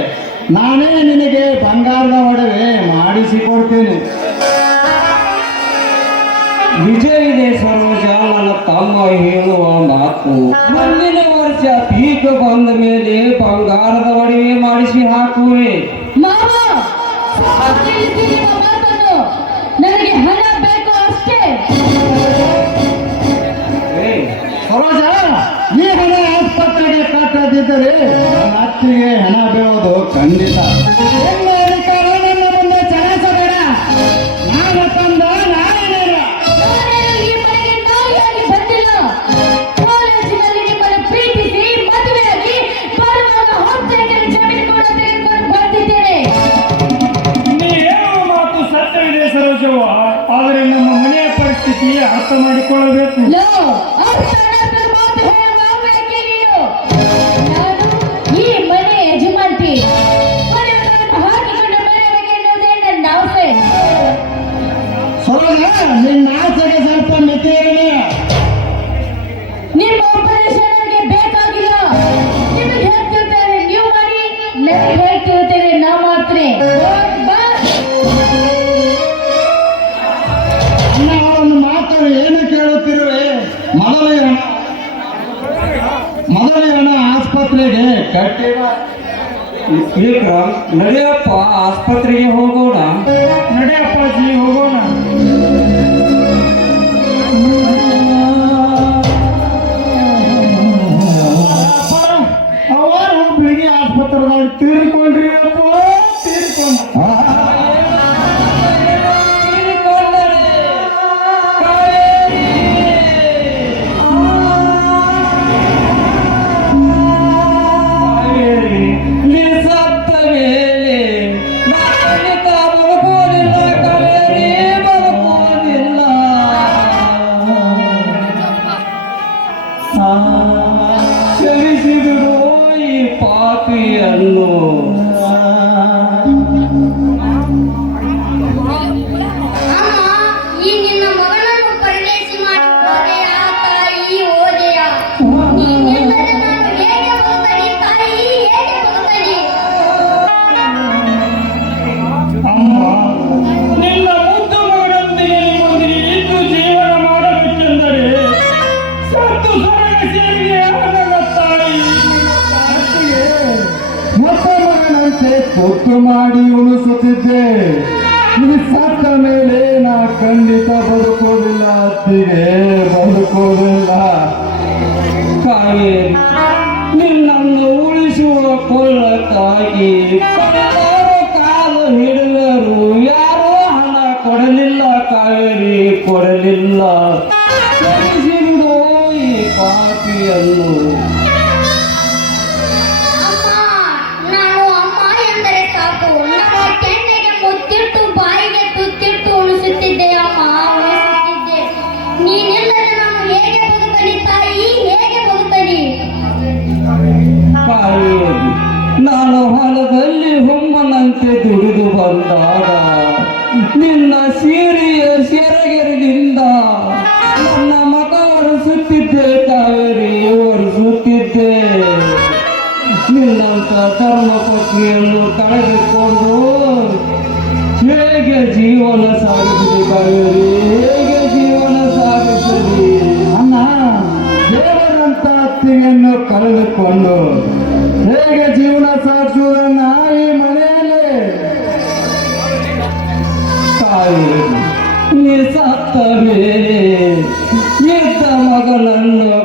ನಾನೇ ನಿನಗೆ ಬಂಗಾರದ ಒಡವೆ ಮಾಡಿಸಿಕೊಡ್ತೇನೆ. ವಿಜಯ ಇದೆ ಸರೋಜ, ನನ್ನ ತಮ್ಮ ಹೇಳುವ ಮಾತು. ಮುಂದಿನ ವರ್ಷ ಪೀಕ ಬಂದ ಮೇಲೆ ಬಂಗಾರದ ಒಡವೆ ಮಾಡಿಸಿ ಹಾಕುವೆ. ಮಾವ, ಸ್ವಲ್ಪ ನಿಲ್ಲಿಸಿ ನಿಮ್ಮ ಮಾತನ್ನು. ನನಗೆ ಹಣ ಬೇಕು ಅಷ್ಟೇ. ಸರೋಜ, ಈ ಹಣ ಆಸ್ಪತ್ರೆಗೆ ಕಟ್ಟದಿದ್ದರೆ ನನ್ನ ಅತ್ತಿಗೆ ಹಣ ಬೀಳೋದು ಖಂಡಿತ. ಎಲ್ಲ ಅಧಿಕಾರ ನನ್ನ ಮುಂದೆ ಚಲಾಯಿಸಬೇಡ. ನಾನು ತಂದ ನಾನೇ ನೇರ. ನಾನೇನು ಈ ಮನೆಗೆ ನಾಯಿಯಾಗಿ ಬಂದಿಲ್ಲ. ಕಾಲೇಜಿನಲ್ಲಿ ನಿಮ್ಮನ್ನು ಪ್ರೀತಿಸಿ ಮದುವೆಯಾಗಿ ಬರುವಾಗ ಹೊರತೆಗೆ ಜಮೀನು ಕೂಡ ತೆಗೆದುಕೊಂಡು ಬಂದಿದ್ದೇನೆ. ನೀ ಹೇಳುವ ಮಾತು ಸತ್ಯವಿದೆ ಸರೋಜವ್ವ, ಆದರೆ ನಮ್ಮ ಮನೆಯ ಪರಿಸ್ಥಿತಿ ಅರ್ಥ ಮಾಡಿಕೊಳ್ಳಬೇಕು. ಲೋ, ಅರ್ಥಾನರ್ಥದ ಮಾತು ಹೇಳುವ ಯಾಕೆ ನೀನು? ನಾನು ಈ ಮನೆ ಯಜಮಾಂತಿ. ಮನೆಯನ್ನು ಹಾಕಿಕೊಂಡು ಮನೆಯೊಳಗೆ ಎನ್ನುವುದೇ ನನ್ನ ಆಸೆ. ಸರೋಜ, ನಿನ್ನ ಆಸೆಗೆ ಸ್ವಲ್ಪ ಮಿತಿ ಇರಲಿ. ನಿಮ್ಮ ಉಪದೇಶ ನನಗೆ ಬೇಕಾಗಿಲ್ಲ. ನಿಮಗೆ ಹೇಳ್ತಿರ್ತೇನೆ ನೀವು ಮಾಡಿ, ನನಗೆ ಹೇಳ್ತಿರ್ತೇನೆ ನಾ ಮಾಡ್ತೇನೆ. ಬಾ. ಅಣ್ಣ, ಅವರನ್ನು ಮಾತು ಏನು ಕೇಳುತ್ತಿರುವೆ? ಮೊದಲೇ ಹಣ ಆಸ್ಪತ್ರೆಗೆ ಕಟ್ಟಿವ. ವಿಕ್ರಮ್, ನಡೆಯಪ್ಪ ಆಸ್ಪತ್ರೆಗೆ ಹೋಗೋಣ. ನಡೆ ಅಪ್ಪಾಜಿ, ಹೋಗೋಣ. ಅವರು ಬೆಳಿಗ್ಗೆ ಆಸ್ಪತ್ರೆದಾಗ ತೀರ್ಕೊಂಡ್ರಿ ಅಪ್ಪ, ತೀರ್ಕೊಂಡ್ರು. ಕ್ಷಮಿಸಿಬಿಡು ಈ ಪಾಪಿಯನ್ನು. ಅಮ್ಮ, ಈ ನಿನ್ನ ಮಗನನ್ನು ಪರದೇಶಿ ಮಾಡಿ ಆ ತಾಯಿ ಓದೆಯ. ನೀನಿಲ್ಲದೆ ನಾನು ಹೇಗೆ ಬದುಕಲಿ ತಾಯಿ, ಹೇಗೆ ಬದುಕಲಿ? ಅಮ್ಮ, ನಿನ್ನ ಮುದ್ದು ಮಗನೊಂದಿಗೆ ನಿಮ್ಮೊಂದಿಗೆ ಇದ್ದು ಜೀವನ ಮಾಡಬೇಕೆಂದರೆ ಸತ್ತು ಸರಗಸಿಗೆ ನನ್ನ ತಾಯಿ, ನನ್ನ ತಾಯಿಗೆ ಮೊತ್ತ ಮಗನಂತೆ ಕೊಟ್ಟು ಮಾಡಿ ಉಣಿಸುತ್ತಿದ್ದೆ. ಈ ಸತ್ತ ಮೇಲೆ ನಾ ಖಂಡಿತ ಬದುಕೋದಿಲ್ಲ ಅತ್ತಿಗೆ, ಬದುಕೋದಿಲ್ಲ. ಕಾವೇರಿ, ನಿನ್ನನ್ನು ಉಳಿಸುವ ಕೊಳ್ಳಕ್ಕಾಗಿ ಯಾರೋ ಕಾಲು ಹಿಡಿದರು, ಯಾರೋ ಹಣ ಕೊಡಲಿಲ್ಲ. ಕಾವೇರಿ, ಕೊಡಲಿಲ್ಲ. ಕ್ಷಮಿಸಿಬಿಡು ಈ ಪಾಪಿಯನ್ನು. ಅಮ್ಮ, ನಾನು ಅಮ್ಮ ಎಂದರೆ ಸಾಕು. ನಮ್ಮ ಕೆನ್ನೆಗೆ ಮುತ್ತಿಟ್ಟು ಬಾಯಿಗೆ ತುತ್ತಿಟ್ಟು ಉಳಿಸುತ್ತಿದ್ದೆ ಅಮ್ಮ, ಉಳಿಸುತ್ತಿದ್ದೆ. ನೀನಿಲ್ಲದೆ ನಾನು ಹೇಗೆ ಬದುಕಲಿ ತಾಯಿ, ಹೇಗೆ ಬದುಕಲಿ? ಕಾವೇರಿ, ನಾನು ಹೊಲದಲ್ಲಿ ಹುಮ್ಮನಂತೆ ದುಡಿದು ಬಂದಾಗ ನಿನ್ನ ಸೀರೆಯ ಸೆರಗೆರದಿಂದ ನನ್ನ ಮಗ ಒರೆಸುತ್ತಿದ್ದೆ. ಕಾವೇರಿ, ಒರೆಸುತ್ತಿದ್ದೆ. ನಿನ್ನಂತ ಧರ್ಮ ಪತ್ನಿಯನ್ನು ಕಳೆದುಕೊಂಡು ಹೇಗೆ ಜೀವನ ಸಾಗಿಸಿದೆ ಕಾವೇರಿ, ಹೇಗೆ ಜೀವನ ಸಾಗಿಸಿದೆ? ಅಣ್ಣ, ದೇವರಂತ ಅತ್ತಿಗೆಯನ್ನು ಕಳೆದುಕೊಂಡು ಹೇಗೆ ಜೀವನ ಸಾಗಿಸುವುದನ್ನ ಈ ಮನೆಯಲ್ಲಿ ಕಾವೇರಿ, ನೀ ಸತ್ತ ಮೇಲೆ ಇದ್ದ ಮಗನನ್ನು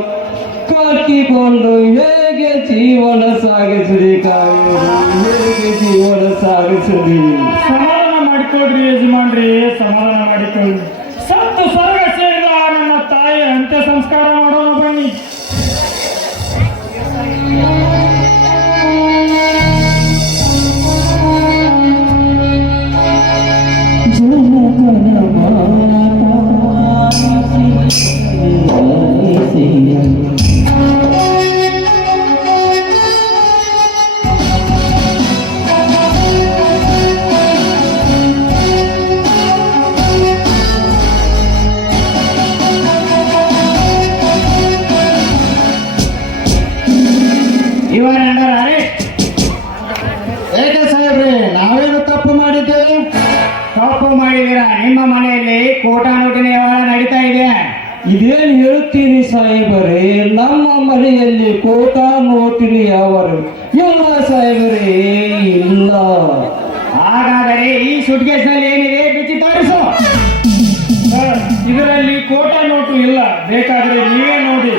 ಕಟ್ಟಿಕೊಂಡು ಹೇಗೆ ಜೀವನ ಸಾಗಿಸಿದೆ ಕಾವೇರಿ, ಹೇಗೆ ಜೀವನ ಸಾಗಿಸಿದೆ? ಸಮಾಧಾನ ಮಾಡಿಕೊಡ್ರಿ ಯಜಮಾನ್ರಿ, ಸಮಾಧಾನ ಮಾಡಿಕೊಳ್ಳಿ. ಸತ್ತು ಸ್ವರ್ಗ ಸೇರಿದ ನನ್ನ ತಾಯಿ ಅಂತ್ಯ ಸಂಸ್ಕಾರ ಮಾಡೋಣ ಬನ್ನಿ. ಕೋಟಾ ನೋಟಿನ ವ್ಯವಹಾರ ನಡೀತಾ ಇದೆ. ಇದೇನು ಹೇಳ್ತೀನಿ ಸಾಹೇಬರೇ, ನಮ್ಮ ಮನೆಯಲ್ಲಿ ಕೋಟಾ ನೋಟಿನ ಯಾವರು ಇಲ್ಲ ಸಾಹೇಬರೇ, ಇಲ್ಲ. ಹಾಗಾದರೆ ಈ ಸುಟ್ಕೇಸ್ ನಲ್ಲಿ ಏನಿದೆ ಬಿಚ್ಚಿ ತೋರಿಸು. ಸರ್, ಇದರಲ್ಲಿ ಕೋಟಾ ನೋಟು ಇಲ್ಲ, ಬೇಕಾದ್ರೆ ನೀವೇ ನೋಡಿ.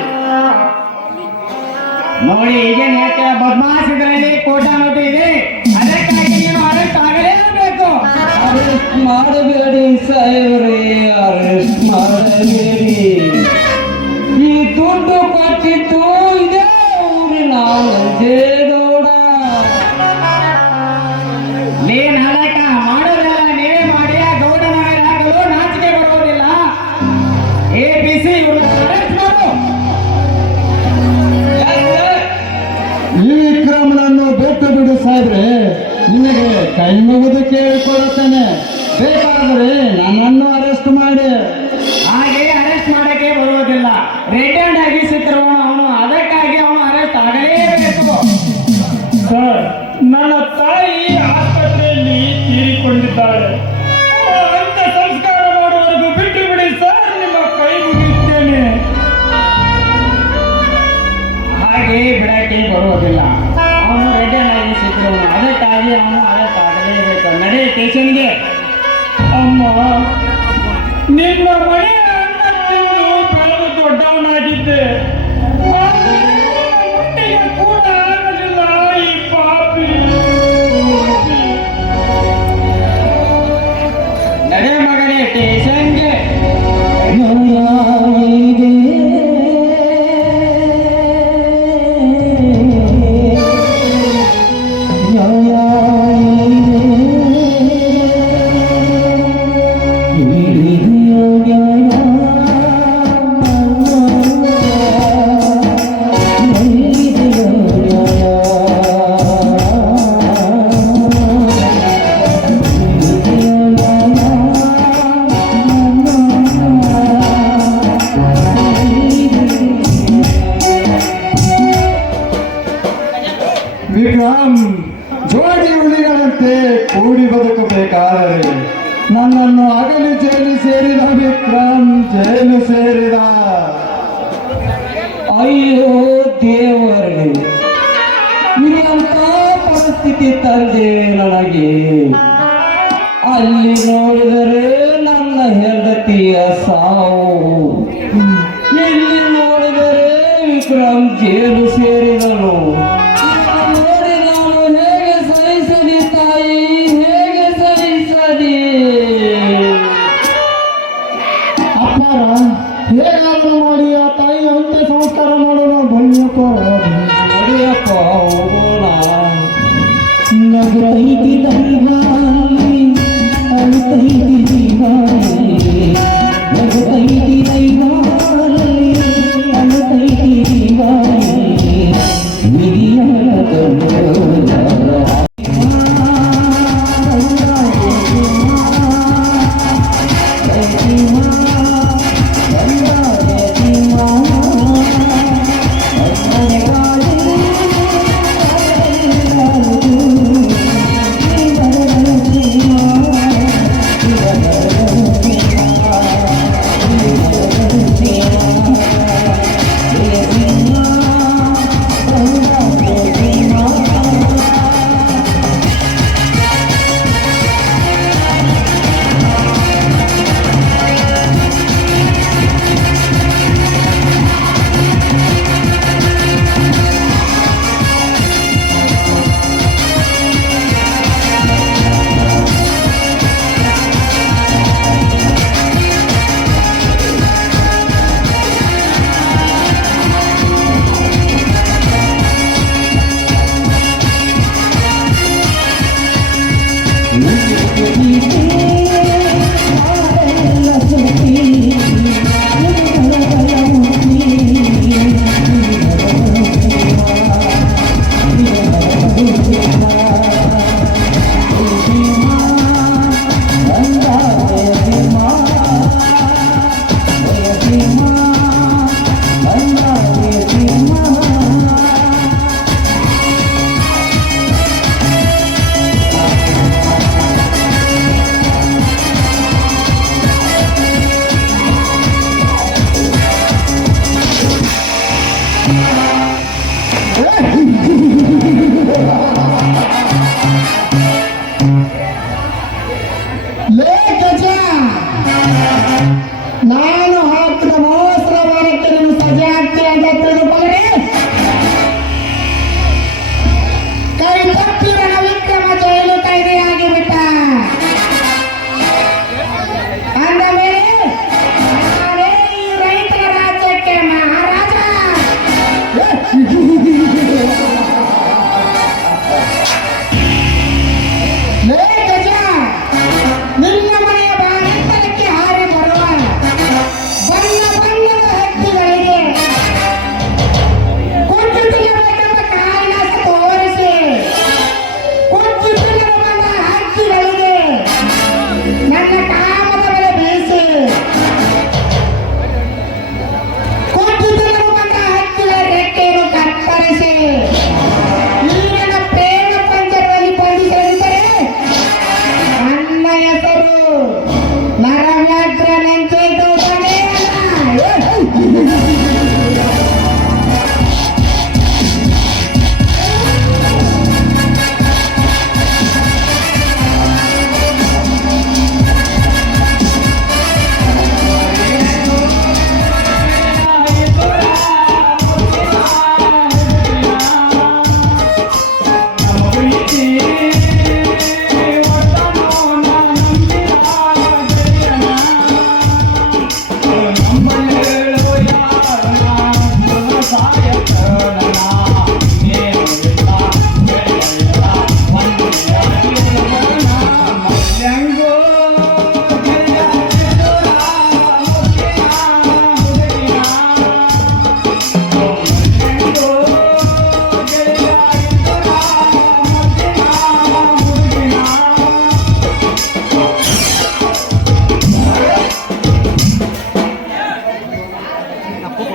ನೋಡಿ, ಈಗೇನು ಹೇಳ್ತೀರ ಬದ್ಮಾಸ್, ಇದರಲ್ಲಿ ಕೋಟಾ ನೋಟು ಇದೆ, ಅದಕ್ಕಾಗಿ ನೀನು ಅರೆಸ್ಟ್ ಆಗಲೇಬೇಕು. ಅರೆಸ್ಟ್ ಮಾಡಬೇಡಿ ಸಾಹೇಬರೇ, ಅರೆಸ್ಟ್ ಮಾಡಬೇಡಿ. ಈ ದುಡ್ಡು ಕೊಟ್ಟಿದ್ದು ಇದೇ ಊರಿನ ನಂಜೇಗೌಡ. ನಾಟಕ ಮಾಡೋದೆಲ್ಲ ನೀವೇ ಮಾಡಿ, ಆ ಗೌಡನ ಮೇಲೆ ಹಾಕಲು ನಾಚಿಕೆ ಬರುವುದಿಲ್ಲ. APC ಅರೆಸ್ಟ್ ಮಾಡು. ಈ ವಿಕ್ರಮನನ್ನು ಬೆಟ್ಟು ಬಿಡು ಸಾಹೇಬ್ರೆ, ನಿನಗೆ ಕೈ ಮುಗಿದು ಕೇಳಿಕೊಳ್ಳುತ್ತೇನೆ. ಬೇಕಾದರೆ ನನ್ನನ್ನು ಅರೆಸ್ಟ್ ಮಾಡಿ. ಹಾಗೆ ಅರೆಸ್ಟ್ ಮಾಡಕ್ಕೆ ಬರುವುದಿಲ್ಲ. ರೆಡ್ ಹ್ಯಾಂಡ್ ಆಗಿ ಸಿಕ್ಕಿರುವವನು ಅವನು, ಅದಕ್ಕಾಗಿ ಅವನು ಅರೆಸ್ಟ್ ಆಗಲೇಬೇಕು. ಸರ್, ನನ್ನ ತಾಯಿ ಆಸ್ಪತ್ರೆಯಲ್ಲಿ ತೀರಿಕೊಂಡಿದ್ದಾಳೆ. ಅಂತ ಸಂಸ್ಕಾರ ಮಾಡುವವರೆಗೂ ಬಿಟ್ಟು ಬಿಡಿ ಸರ್, ನಿಮ್ಮ ಕೈ ಮುಗಿಯುತ್ತೇನೆ. ಹಾಗೆ ಬಿಡಕ್ಕೆ ಬರುವುದಿಲ್ಲ. ಅವನು ರೆಡ್ ಹ್ಯಾಂಡ್ ಆಗಿ ಸಿಕ್ಕಿರುವವನು, ಅದಕ್ಕಾಗಿ ಅವನು ಅರೆಸ್ಟ್ ಆಗಲೇಬೇಕು. ನಡೆ ಸ್ಟೇಷನ್ಗೆ. ಅಮ್ಮ, ನಿನ್ನ ಮನೆ ಅನ್ನ ತಿಂದು ಬೆಳೆದು ದೊಡ್ಡವನಾಗಿದ್ದೆ. ಆದರೆ ನಿನ್ನ ಹೊಟ್ಟೆಗೆ ಕೂಡ ಆಗಲಿಲ್ಲ ಈ ಪಾಪಿ. ನಡೆ ಮಗನೇ ಸ್ಟೇಷನ್ಗೆ. ವಿಕ್ರಮ್, ಜೋಡಿ ಹುಲಿಗಳಂತೆ ಕೂಡಿ ಬದುಕಬೇಕಾದರೆ ನನ್ನನ್ನು ಅಗಲಿ ಜೈಲು ಸೇರಿದ ವಿಕ್ರಮ್, ಜೈಲು ಸೇರಿದ. ಅಯ್ಯೋ ದೇವರೇ, ಇಂಥ ಪರಿಸ್ಥಿತಿ ತಂದೆ ನನಗೆ. ಅಲ್ಲಿ ನೋಡಿದರೆ ನನ್ನ ಹೆಂಡತಿಯ ಸಾವು, ಇಲ್ಲಿ ನೋಡಿದರೆ ವಿಕ್ರಮ್ ಜೈಲು ಸೇರಿದನು. ನೋಡಿ ನಾನು ಹೇಗೆ ಸಹಿಸಲಿ ತಾಯಿ, ಹೇಗೆ ಸಹಿಸಲಿ? ಅಪ್ಪಾರ, ಹೇಗಾದರೂ ಮಾಡಿ ಆ ತಾಯಿ ಅಂತ್ಯ ಸಂಸ್ಕಾರ ಮಾಡೋಣ. ಬನ್ನಿಯಪ್ಪ, ನೋಡಿಯಪ್ಪ, ಹೋಗೋಣ. ನಗುತ್ತೈತಿ ದೈವಾಲಿ, ಅಳುತ್ತೈತಿ ದೈವಾಲಿ, ನಗುತ್ತೈತಿ ದೈವಾಲಿ, ಅಳುತ್ತೈತಿ ದೈವಾಲಿ, ವಿಧಿಯ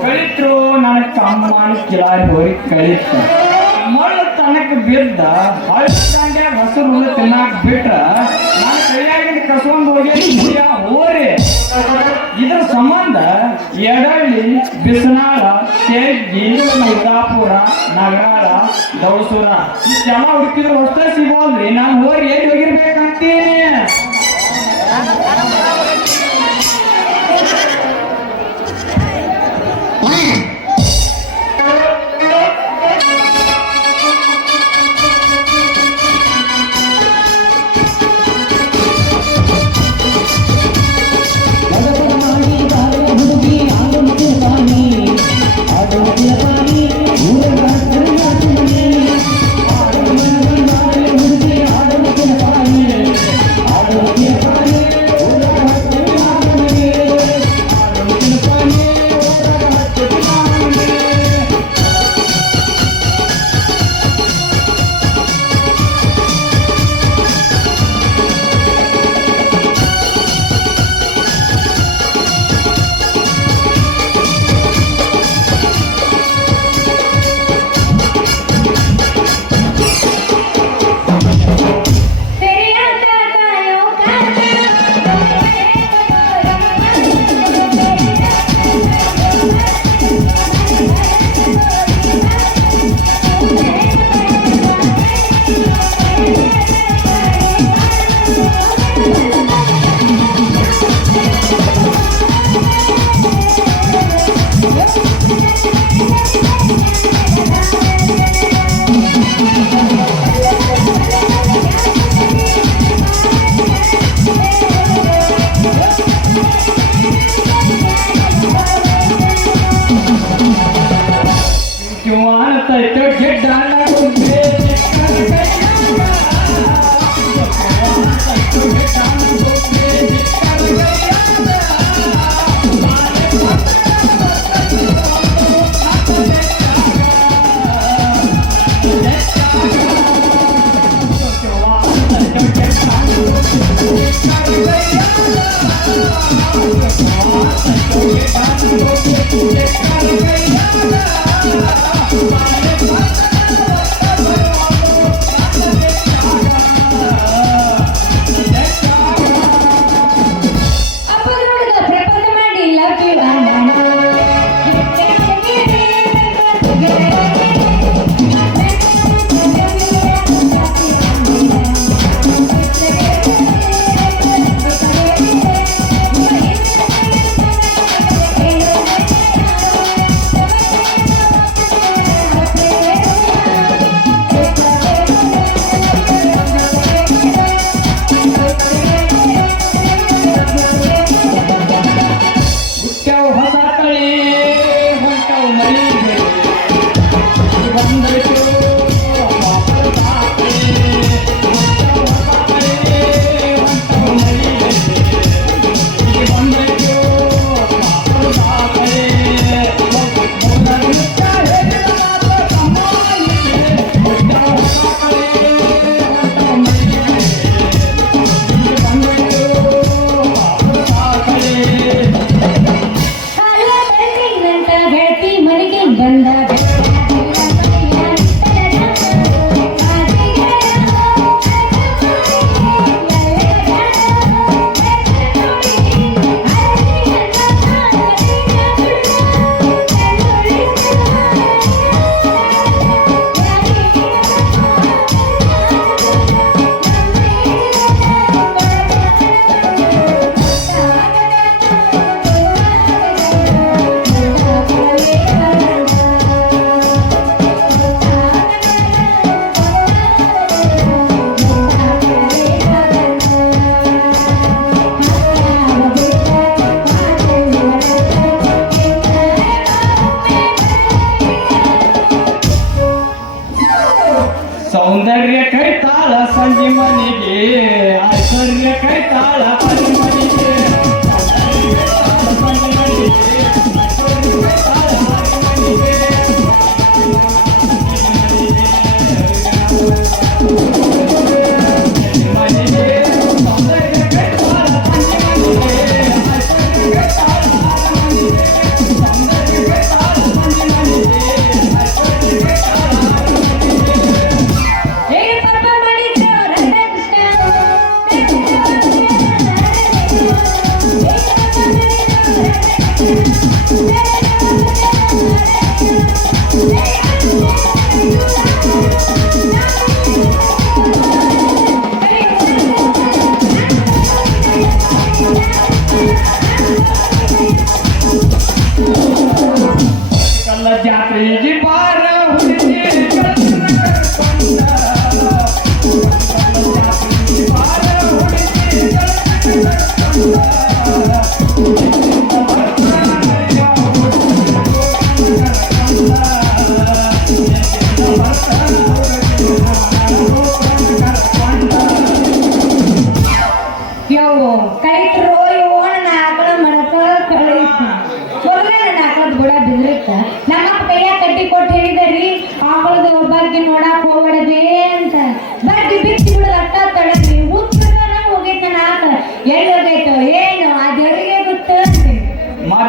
ಕಳಿತ್ರು ನನಗೆ ಕಮ್ಮನ ಕಿಲಾರಿ ಹೋರಿ ಕಳಿತ ಮಳ್ಳ ತನಕ ಬಿದ್ದ ಹಳ್ಳಿ ಹಸಿರು ತಿನ್ನಾಕ ಬಿಟ್ರ ನಾನು ಕೈಯಾಗಿನ ಕಸ್ಕೊಂಡ್ ಹೋಗಿ ಹೋರಿ ಇದ್ರ ಸಂಬಂಧ ಎಡಳ್ಳಿ ಬಿಸನಾಳ ತೆಗ್ಗಿ ಮುದ್ದಾಪುರ ನಗಾರ ದೌಸೂರ ಇಷ್ಟೆಲ್ಲ ಹುಡುಕಿದ್ರು ಹೊಸ ಸಿಗೋಲ್ರಿ ನಾನು ಹೋರಿ ಎಲ್ಲಿ ಹೋಗಿರ್ಬೇಕಂತೀನಿ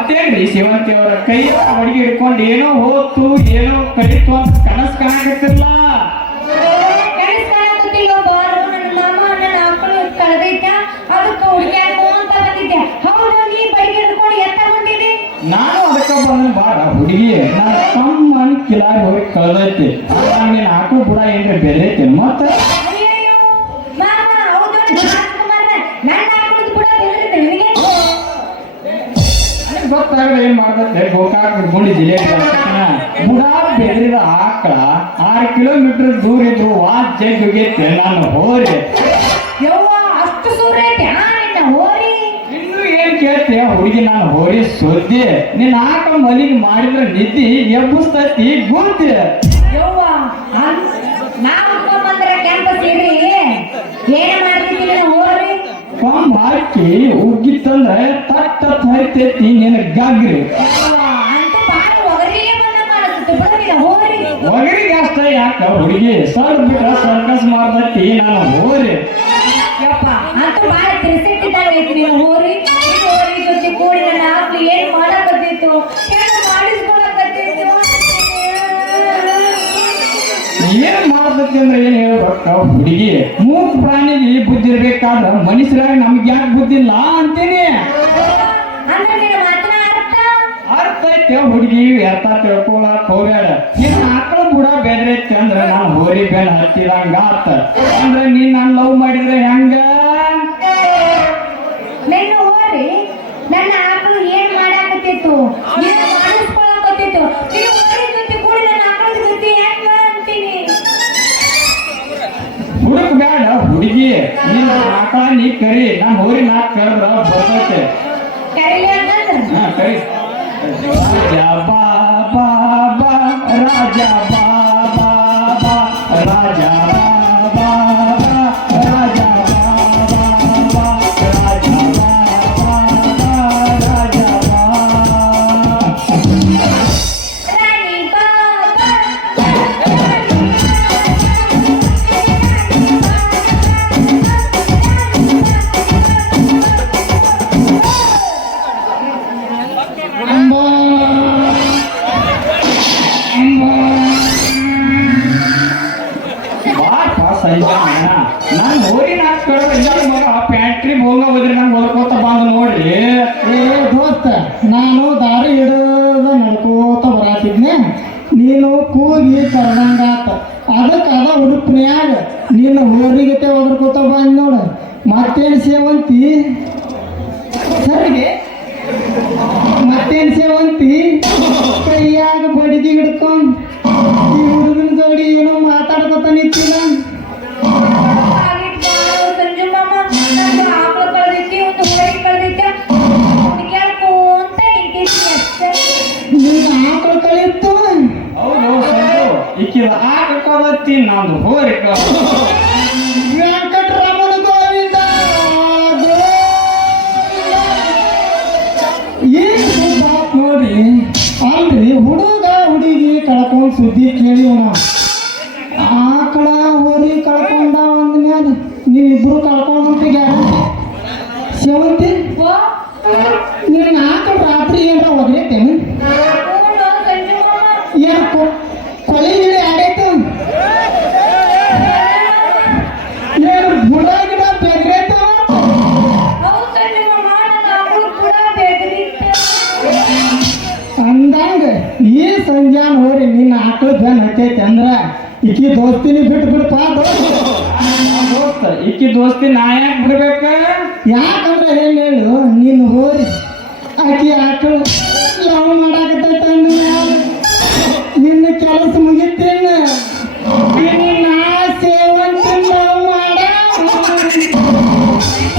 ಮತ್ತೇನ್ರಿ ಸೇವಂತಿ ಅವರ ಕೈ ಅಡಿಗೆ ಹಿಡ್ಕೊಂಡು ಏನೋ ಹೋತು ಏನೋ ಕಲಿತು ಅಂತ ಕನಸು ಕಾಣಕತ್ತಿಲ್ಲ. ಕನಸು ಕಾಣಕತ್ತಿಲ್ಲ ಬಾರು ನನ್ನ ಮಾಮ ನನ್ನ ಆಕಳು ಕಳೆದೈತ ಅದಕ್ಕೆ ಹುಡುಕ್ಯಾಡು ಅಂತ ಬಂದಿದ್ದೆ. ಹೌದು ನೀ ಬಡಿಗೆ ಹಿಡ್ಕೊಂಡು ಎತ್ತ ಬಂದಿದ್ದಿ? ನಾನು ಅದಕ್ಕೆ ಬಂದ ಬಾರ ಹುಡುಗಿ ನನ್ನ ತಮ್ಮನ ಕಿಲಾರಿ ಹೋಗಿ ಕಳೆದೈತಿ. ನೀನು ಹಾಕು ಬುಡ ಏನ್ರಿ ಬೆದೈತಿ ಮತ್ತೆ ಅಯ್ಯಯ್ಯೋ ಮಾಮ ಹೌದು ರಾಜ್ಕುಮಾರ್ನ ನನ್ನ ಆಕಳದ ಕೂಡ ಬೆಳೆದಿದೆ ನಿನಗೆ ಗೊತ್ತಾಗಲ್ಲ ಏನ್ ಮಾಡ್ತೈತೆ ಗೋಕಾಕ್ ಹಿಡ್ಕೊಂಡು ಜಿಲೇಬಿ ಬುಡ ಬೆದರಿದ ಆಕಳ 6 ಕಿಲೋಮೀಟರ್ ದೂರ ಇದ್ರು ಜಗ್ಗಿಗೆ ನಾನು ಹೋರಿ. ಯವ್ವ ಅಷ್ಟು ಸೂರ್ಯ ಐತೆ ನಿನ್ನ ಹೋರಿ. ಇನ್ನು ಏನ್ ಕೇಳ್ತೀಯ ಹುಡುಗಿ ನಾನು ಹೋರಿ ಸುದ್ದಿ ನಿನ್ನ ಆಕಳ ಮಲಿಗೆ ಮಾಡಿದ್ರೆ ನಿದ್ದಿ ಎಬ್ಬಿಸ್ತೈತಿ ಗುರ್ತಿ. ಯವ್ವ ನಾವು ಉಟ್ಕೊಂಡ್ಬಂದ್ರೆ ಕ್ಯಾಂಪಸ್ ಇರ್ರಿ ಏನ್ ಮಾಡ್ತಿದ್ದಿಲ್ಲ ಹೋರಿ. ಕೊಂಬ ಹಾಕಿ ಉಗ್ಗಿತ್ತಂದ್ರೆ ತಟ್ಟ ಹರಿತೈತಿ ನಿನ್ನ ಗಗ್ರಿ. ಯವ್ವ ಅಂತೂ ಬಾಳ ಒಗರಿಗೆ ಬಂದ ಕಾಣಿಸುತ್ತೆ ಬಿಡೋದಿಲ್ಲ ಹೋರಿ. ಒಗರಿಗೆ ಅಷ್ಟ ಯಾಕ ಹುಡುಗಿ ಸ್ವಲ್ಪ ಬಿಟ್ರ ಸರ್ಕಸ್ ಮಾಡ್ತೈತಿ ನಾನು ಹೋರಿ. ಯಪ್ಪ ಅಂತೂ ಬಾಳ ತಿರ್ಸಿಟ್ಟಿದ್ದಾಗ ಐತಿ ನೀನು ಹೋರಿ. ಈ ಹೋರಿ ಜೊತೆ ಕೂಡಿ ನನ್ನ ಆಕ್ಳು ಏನ್ ಮಾಡಕತ್ತಿತ್ತು ಏನು ಮಾಡಿಸ್ಕೊಳಕತ್ತಿತ್ತು ಏನ್ ಮಾಡ್ತೈತಿ ಅಂದ್ರೆ ಏನ್ ಹೇಳ್ಬೇಕ ಹುಡುಗಿ ಮೂಕ್ ಪ್ರಾಣಿಗೆ ಬುದ್ಧಿ ಇರ್ಬೇಕಾದ್ರ ಮನುಷ್ಯರಾಗ ನಮ್ಗೆ ಯಾಕೆ ಬುದ್ಧಿ ಇಲ್ಲ ಅಂತೀನಿ. ಅಂದ್ರೆ ನಿನ್ನ ಮಾತಿನ ಅರ್ಥ ಐತೆ ಹುಡುಗಿ ವ್ಯರ್ಥ ತಿಳ್ಕೊಳಕ್ ಹೋಗ್ಯಾಡ. ನಿನ್ನ ಆಕಳ ಬುಡ ಬೆದರೈತಿ ಅಂದ್ರ ನಾನು ಹೋರಿ ಬೆನ್ ಹತ್ತಿದಂಗ ಆತ. ಅಂದ್ರೆ ನೀನ್ ನಾನು ಲವ್ ಮಾಡಿದ್ರೆ ಹೆಂಗ? ನಿನ್ನ ಹೋರಿ ನನ್ನ ಆಕಳು ಏನ್ ಮಾಡಾಕತ್ತಿತ್ತು ಏನು ಮಾಡಿಸ್ಕೊಳಕತ್ತಿತ್ತು. ನೀನು ಹೋರಿ ಜೊತೆ ಕೂಡಿ ನನ್ನ ಆಕಳದ ಜೊತೆ ಹೆಂಗ ಅಂತೀನಿ. ಹುಡುಕ್ ಬ್ಯಾಡ ಹುಡುಗಿ ನಿನ್ನ ಆಕಳ ನೀ ಕರಿ ನಾನು ಹೋರಿ ನಾ ಕರೆದ್ರ ಬರ್ತೈತೆ. ಕರೀಲಿ ಅಂತಂದ್ರೆ ಹಾ ಕರಿ. ರಾಜ ಬಾಬಾ ಬಾ ರಾಜ ಬಾಬಾ ಬಾ ರಾಜ ಬಾಬಾ ಬಾ ರಾಜ ಬಾಬಾ ಬಾ ರಾಜ ಬಾಬಾ ಬಾ ರಾಜ ಬಾಬಾ. ರಾಣಿ ಬಾಬಾ ನಾನು ಹೋರಿ ನಾಲ್ಕು ಮಗ ಪ್ಯಾಂಟ್ರಿ ಹೋಗ ಹೋದ್ರಿ ನಂಗೆ ಹೊಲ್ಕೋತ ಬಂದು ನೋಡ್ರಿ. ಏ ದೋಸ್ತ ನಾನು ದಾರಿ ಹಿಡಿದ ನಡ್ಕೋತ ಬರಾತಿದ್ನೆ ನೀನು ಕೂಗಿ ಕರ್ದಂಗಾತ ಅದಕ್ಕೆ ಅದ ಉಡುಪ್ನ್ಯಾಗ ನೀನು ಹೋರಿಗತೆ ಒದರ್ಕೋತ ಬಂದ್ ನೋಡು. ಮತ್ತೇನು ಸೇವಂತಿ ಸರಿಗೆ ಮತ್ತೇನು ಸೇವಂತಿ ಕೈಯಾಗ ಬಡಿಗೆ ಹಿಡ್ಕೊಂಡು ಈ ಹುಡುಗನ ಜೋಡಿ ಏನೋ ಮಾತಾಡ್ಕೊತ ನಿಂತಿಲ್ಲ. ಸಂಜು ಮಾಮ ನಂದು ಆಕಳು ಕಳ್ದೈತಿ ಒಂದು ಹೋರಿ ಕಳ್ದೈತಿ ಹುಡುಕ್ಯಾಡ್ಕೊಂತ ನಿಂತಿದ್ವಿ ಅಷ್ಟೇ. ನಿನ್ನ ಆಕಳು ಕಳಿತ್ತು ಹೌದು ಸಂಜು ಈಕಿದ ಹಾಕಿ ನಂದು ಹೋರಿ ವೆಂಕಟರಮಣ ಗೋವಿಂದ ಏನು ಸುದ್ದಾತ್ ನೋಡಿ ಅಲ್ರಿ ಹುಡುಗ ಹುಡುಗಿ ಕಳ್ಕೊಂಡ್ ಸುದ್ದಿ ಕೇಳಿವನ ಆಕಳ ಹೋರಿ ಕಳ್ಕೊಂಡ ಅಂದ್ಮ್ಯಾಲ ನೀವಿಬ್ರು ಕಳ್ಕೊಂಡ್ಬಿಟ್ಟು ಗ್ಯಾರಂಟಿ. ಸೇವಂತಿ ಓ ನಿನ್ನ ಆಕಳ ರಾತ್ರಿ ಏನ್ರ ಒದರೈತೇನು ಹ್ಞೂ ಸಂಜು ಮಾಮ ಏನು ಕೊಳಿ ಗಿಳಿ ಆಡೈತು ಏನು ಬುಡ ಗಿಡ ಬೆಗ್ರೈತವ ಹೌದು ಸಂಜು ಮಾಮ ನನ್ನ ಆಕಳು ಕೂಡ ಬೆದರಿತ್ತು. ಅಂದಂಗ ಈ ಸಂಜಾನ್ ಹೋರಿ ನಿನ್ನ ಆಕಳ ಬೆನ್ ಹತ್ತೈತಿ ಅಂದ್ರ ಈಕಿ ದೋಸ್ತಿನಿ ಬಿಟ್ಟು ಬಿಡ್ಪಾ ದೋಸ್ತ ಈಕಿ ದೋಸ್ತಿ ನಾ ಯಾಕೆ ಬಿಡ್ಬೇಕ? ಯಾಕಂದ್ರೆ ಏನ್ ಹೇಳು ನೀನು ಹೋರಿ ಆಕಿ ಆಕಳು ಲವ್ ಮಾಡಾಕತ್ತೈತ ನಿನ್ನ ಕೆಲಸ ಮುಗಿತೇನ ನಿನ್ನ ಸೇವಂತಿ ಲವ್ ಮಾಡ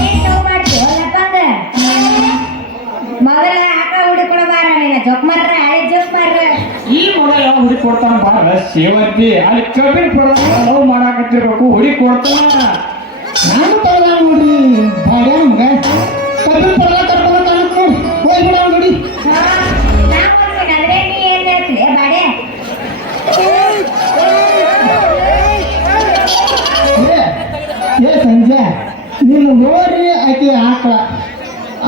ಏನ್ ನೋವು ಮಾಡ್ತೀವಿ ಯಾಕಂದ್ರೆ ಮೊದಲ ಆಕಳ ಹುಡುಕೊಡಬಾರ ನೀನ ಜೋಕ್ ಮಾರ್ರ ಹಳೆ ಜೋಕ್ ಮಾರ್ರ. ಈ ಮಗ ಯಾವ ಹುಡಿ ಕೊಡ್ತಾನ ಬಾರ ಸೇವಂತಿ ಅಲ್ಲಿ ಕಬ್ಬಿನ ಪಡ ಲವ್ ಮಾಡಾಕತ್ತಿರ್ಬೇಕು ಹುಡಿ ಕೊಡ್ತಾನ. ನಾನು ತಗೊಳ ನೋಡ್ರಿ ಬಾಡ್ಯ ಮಗ ಕಬ್ಬಿ ಪಡ ಕರ್ಕೊಂಡು ಕಾಣಕ್ ನೋಡಿ ಹೋಗಿ ಬಿಡ ನೋಡಿ ಅದ್ರೆ ನೀ ಏನ್ ಹೇಳ್ತೀವಿ ಬಾಡೆ ಏ ಸಂಜೆ ನೀನು ಹೋರಿ ಆಕಿ ಆಕಳ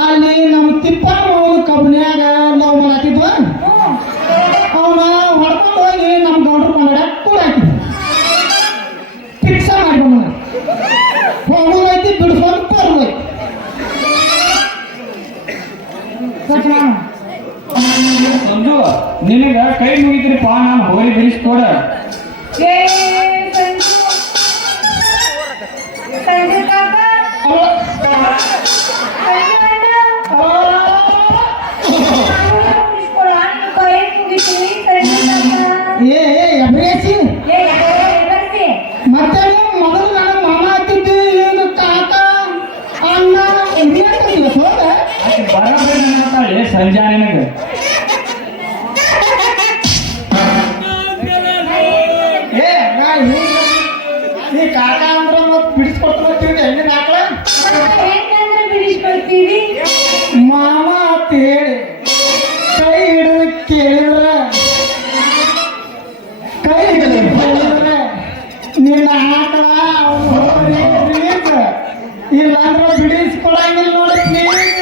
ಅಲ್ಲಿ ನಮ್ಮ ತಿಪ್ಪ ಕಬ್ಬನ್ಯಾಗ ನಾವು ಮಾಡತ್ತಿದ್ವ ಅವನ ಹೊಡ್ಕೊಂಡು ಹೋಗಿ ನಮ್ಮ ಗೌಡ್ರು ಕೊಂಡ ಕೂಡ ಹಾಕಿದ್ವಿ ಫಿಕ್ಸ ಮಾಡ್ಕೊಂಡ ಹೋಗೋದೈತಿ ಬಿಡಿಸ್ಕೊಂಡು ಬರೋದೈತಿ ಸಂಜು ನಿನಗ ಕೈ ಮುಗಿದ್ರಿಪ್ಪ ನಾನು ಹೋರಿ ಬಿಡಿಸ್ಕೊಡ ಏ ಸಂಜು ಕಾಕ ಏ ಎಬ್ರೇಸಿ ಮತ್ತೆ ಮೊದಲು ನಾನು ಮಾಮ ಹಾಕಿದ್ದೆ ಏನು ಕಾಕ ಅಣ್ಣ ಎಂದಿಗೆ ಸೋದ ಬರಬೇಡ ಅಂತಾಳೆ ಸಂಜಾ ನಿನಗ ಏ ನಾ ಈ ಕಾಕ ಅಂದ್ರೆ ಮತ್ತೆ ಬಿಡಿಸ್ಕೊಟ್ಟು ಬರ್ತೀವಿ ಹೆಂಗೆ ನಾಕ್ಲ ಬಿಡಿಸ್ಕೊಳ್ತೀವಿ ಮಾಮ ಅಂತ ಹೇಳಿ ಕೈ ಹಿಡಿದು ಕೇಳಿದ್ರೆ ಕೈ ಹಿಡಿದು ಕೇಳಿದ್ರೆ ನಿನ್ನ ಆಕಳ ಅವನು ಹೋಗ್ರಿ ಪ್ಲೀಸ್ ಇಲ್ಲಾಂದ್ರೆ ಬಿಡಿಸ್ಕೊಡಂಗಿಲ್ಲ ನೋಡಿ ಪ್ಲೀಸ್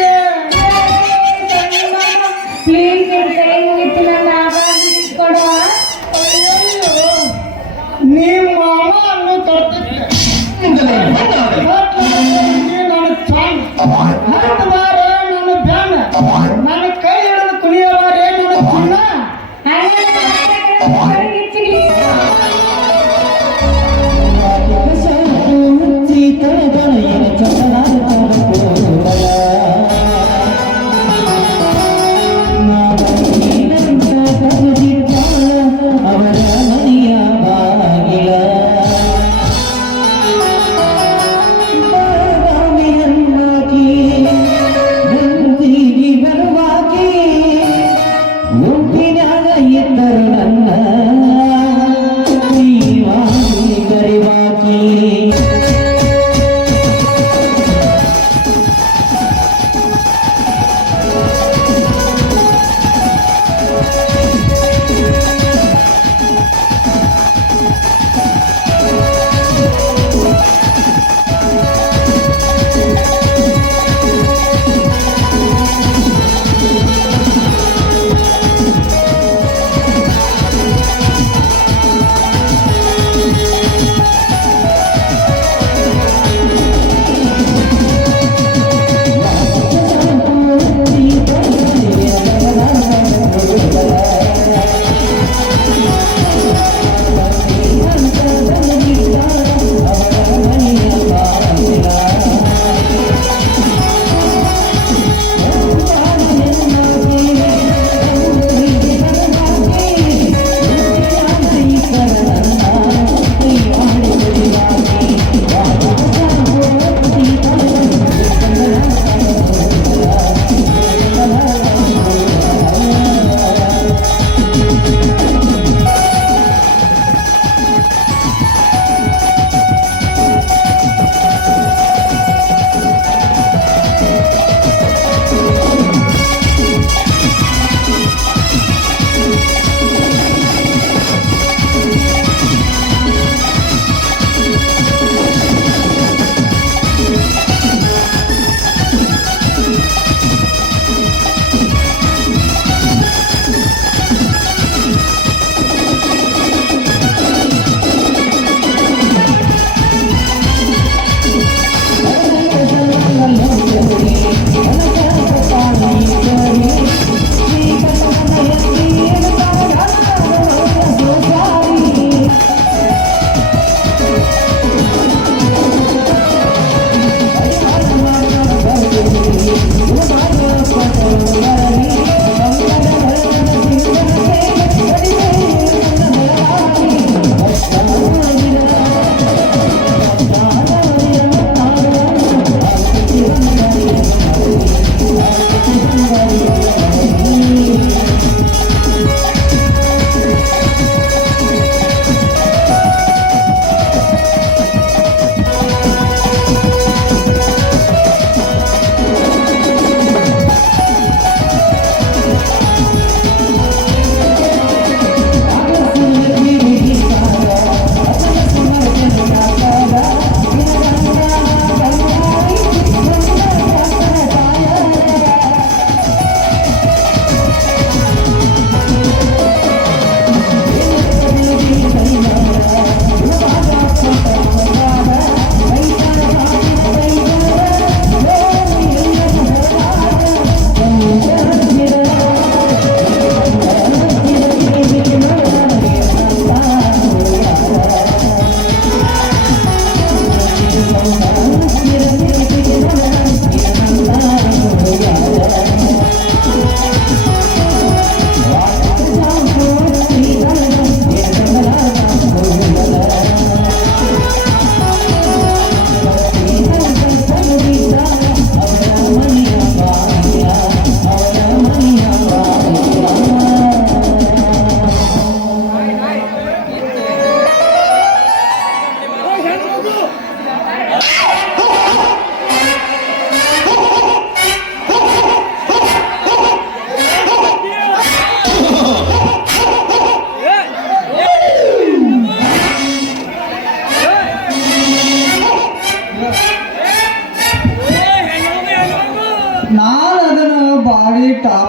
ಪ್ಲೀಸ್ ಕೈ ಮುಗಿತು ನನ್ನ ಆಗ ಬಿಡಿಸ್ಕೊಡುವ ನಿಮ್ಮ ಮಾವ ಅನ್ನೋ ತರ್ತಿದ್ದೆ ನಾನು ಚಾಂಗ್ ಹತ್ತು ಬಾರ ನನ್ನ ಬ್ಯಾನ್ ನನ್ನ ಕೈ ಹಿಡಿದು ಕುಣಿಯವಾರೇ ನನ್ನ ಚಿನ್ನ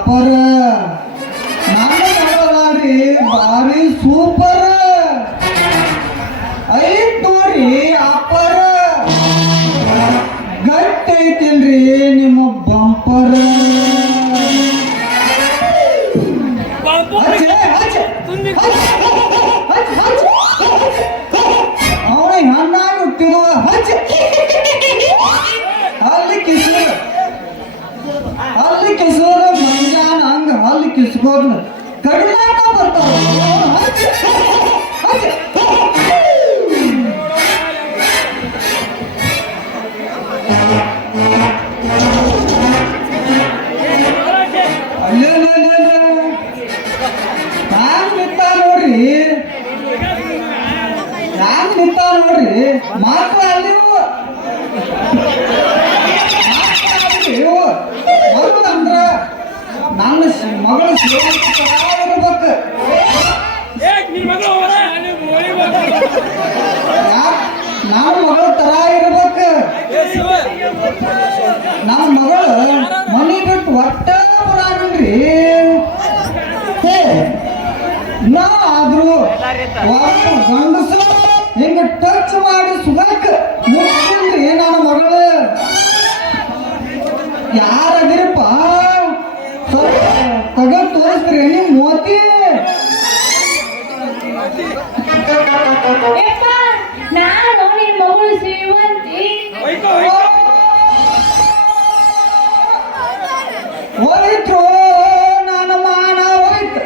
ಟಾಪರ್ ನಾನು ನೋಡೋದಾಡ್ರಿ ಭಾರಿ ಸೂಪರ್ ಐತ್ ನೋಡ್ರಿ ಆಪರ್ ಗಟ್ಟಿ ಐತಿಲ್ರಿ ನಿಮ್ಮ ಬಂಪರ್ ಅವನ ಹಣ್ಣಾಗಿ ಹುಟ್ಟಿರುವ ಹಚ್ಚ ಅಲ್ಲಿ ಕಿಸೋದ ಮಂಜಾನ ಹಂಗ ಅಲ್ಲಿ ಕಿಸ್ಕೋದ್ ಕಡಿಲಾಕ ಬರ್ತಾವ ಅಲ್ಲೇ ನಾನ್ ನಿಂತ ನೋಡ್ರಿ ಮಾತ್ರ ಅಲ್ಲಿ ಅಂದ್ರ ನನ್ನ ಮಗಳು ಇರ್ಬೇಕು ನಮ್ಮ ಮಗಳ ತರ ಇರ್ಬೇಕು ನಮ್ಮ ಮಗಳು ಮನಿ ಬಿಟ್ಟು ಒಟ್ಟ ಬರಾಗಲ್ರಿ ಆದ್ರೂ ಗಂಡಸು ಹಿಂಗ ಟಚ್ ಮಾಡಿ ಸುಗಕ್ ಮುಗಿಲ್ರಿ ನನ್ನ ಮಗಳು ಯಾರದಿರಪ್ಪ ತಗದ್ ತೋರಿಸ್ರಿ ನಿಮ್ ಮೋತಿ ಯಪ್ಪ, ನಾನು ನಿನ್ ಮಗಳು ಶ್ರೀಮಂತಿ ಹೋಯ್ತು ನನ್ನ ಮಾನ ಹೋಯ್ತು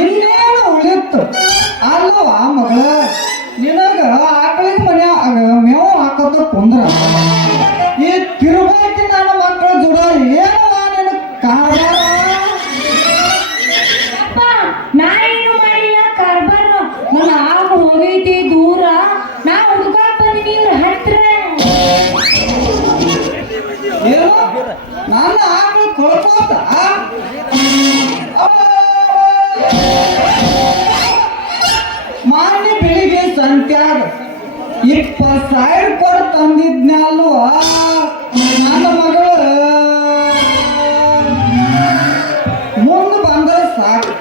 ಇನ್ನೇನು ಉಳಿತು ಅಲ್ವಾ ಮಗಳ ನಿನಗ ಆಕಳಿಗೆ ಮನ್ಯಾಗ ಮೇವು ಹಾಕೋದ ಕುಂದ್ರ ಈ ತಿರುಗಾಕಿ ನನ್ನ ಮಕ್ಕಳ ಜುಡ ಏನು ನಿನ ಕಾರ್ಬಾರ ಅಪ್ಪ, ನಾನೇನು ಮಾಡಿಲ್ಲ ಕಾರ್ಬಾರ ನನ್ನ ಆಗ ಹೋಗೈತಿ ದೂರ ನಾ ಹುಡುಗಾಕ್ ಬಂದಿನಿ ಇವ್ರ ಹತ್ರ ಏನು ನನ್ನ ಆಕಳು ಕೊಳ್ಕೋತ ಮಾನ್ಯ ಬೆಳಿಗ್ಗೆ ಸಂತ್ಯಾಗ 20,000 ಕೊಟ್ಟು ತಂದಿದ್ನಲ್ವಾ ನನ್ನ ಮಗಳು ಮುಂದೆ ಬಂದ್ರೆ ಸಾಕು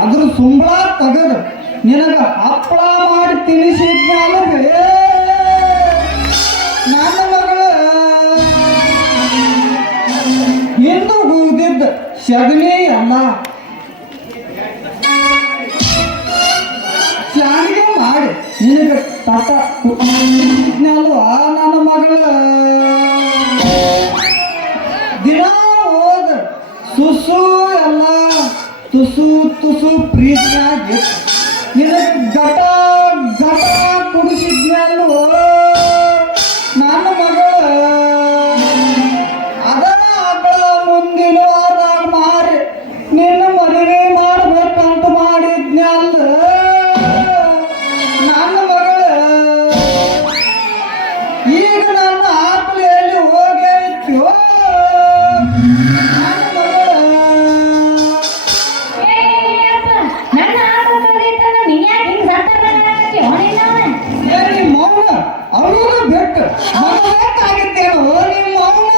ಅದ್ರ ಸುಂಬಳ ತೆಗೆದು ನಿನಗ ಹಪ್ಪಳ ಮಾಡಿ ತಿನಿಸಿದ್ನಲ್ವೇ ನನ್ನ ಮಗಳು ಹಿಂದೂ ಗುಗ್ದಿದ್ದ ಶಗಣಿ ಅಲ್ಲ ಶಾಣಿಗೆ ಮಾಡಿ ನಿನಗ ತಟ ಅಲ್ವಾ ನನ್ನ ಮಗಳ ದಿನ ಹೋದ ಸುಸು ಎಲ್ಲ ತುಸು ಪ್ರೀತಿಯಾಗಿ ನಿನಗ ಗಟ ಕುಡಿಸಿದ್ನಲ್ವೋ ನನ್ನ ಮಗಳ ಅದರ ಆಕಳ ಮುಂದಿನ ವಾರದಾಗ ಮಾರಿ ನಿನ್ನ ಮದುವೆ ಮಾಡ್ಬೇಕಂತ ಮಾಡಿದ್ನಲ್ಲ ನನ್ನ ಮಗಳ ಈಗ ನನ್ನ ಆಕಳೆಯಲ್ಲಿ ಹೋಗೈತ್ಯೋ ನನ್ನ ಮಗಳ ನನ್ನ ಆಗ ಕರೀತಾನ ನೀ ಯಾಕೆ ಹಿಂಗ್ ಸತ್ತ ಏ ನಿಮ್ಮ ಮೌನ ಅವಳು ಬಿಟ್ಟು ಮಗಬೇಕಾಗಿತ್ತೇನೋ ನಿಮ್ಮ ಮೌನ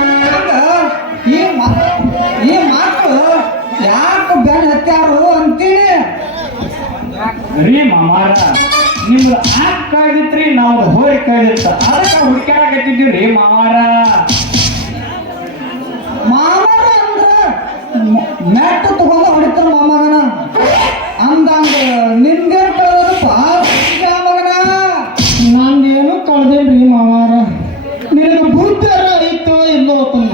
ಅಂದಾಗ ಈ ಮಕ್ಕಳು ಯಾಕೆ ಬೆನ್ ಹತ್ಯಾರು ಅಂತೀನಿ ರೀ ಮಾಮಾರ ನಿಮ್ದು ಕಾಯ್ದಿತ್ರಿ ನಾವು ಹೋಗಿ ಕಾಯ್ದಿತ್ತ ಅದಕ್ಕೆ ಹುಡುಕ್ಯಾಡಕತ್ತಿದ್ವಿ ರೀ ಮಾಮಾರ ಮಾಮರ ಅಂದ್ರ ಮ್ಯಾಟ್ ತಗೊಂಡು ಹೊಡಿತಾರ ಮಾಮಗನ ಅಂದಂಗ ನಿಂದೆ ಕಳೆದಪ್ಪ ಮಗನ ನಂದೇನು ಕಳ್ದೇನ್ರಿ ಮಾಮಾರ ನಿನಗೆ ಬುದ್ಧಿ ಐತೋ ಇಲ್ಲೋ ತಂದ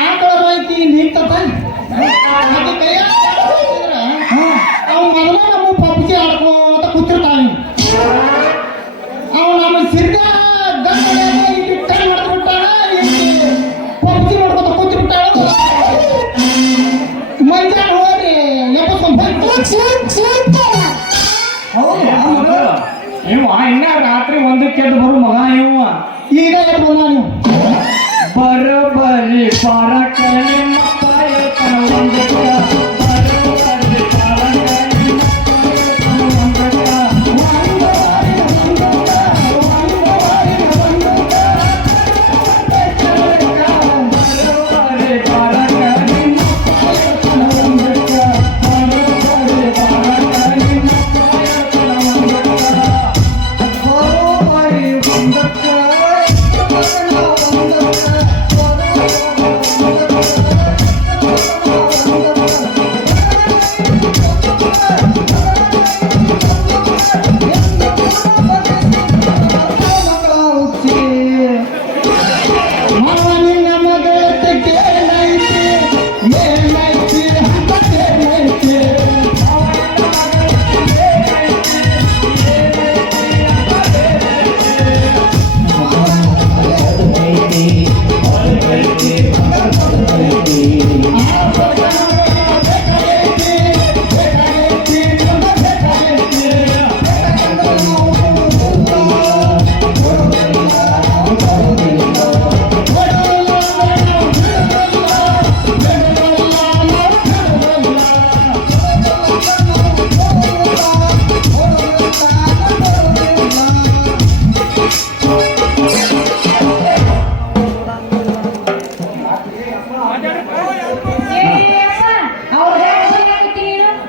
ಆಕಳ ಐತಿ ನಿಂತಪ್ಪ ಅವ್ ಮೊದಲ ನಮ್ಮ ಪಬ್ಜಿ ಆಡ್ಕೋತ ಕೂತಿರ್ತಾವ ಅವ್ ನಮ್ಮ ಸಿರ್ಗ ಟೈಮ್ ಮಾಡ್ಬಿಟ್ಟಾಳ ಪಬ್ಜಿ ಮಾಡ್ಕೋತ ಕೂತಿರ್ತಾಳ ಮಂಜಾನ ಹೋಗ್ರಿ ಹೌದು ಇವ ಇನ್ನ ರಾತ್ರಿ ಒಂದಕ್ಕೆ ಎದ್ದು ಬರು ಮಗ ಇವ ಈಗ ಎದ್ದು ನಾನು ಬರೋಬ್ಬರಿ ಪರಕಲಿ ಮಕ್ಕಳ ಒಂದಕ್ಕೆ ಬರೋಬ್ಬರಿ ಪರಕಲಿ ಮಕ್ಕಳ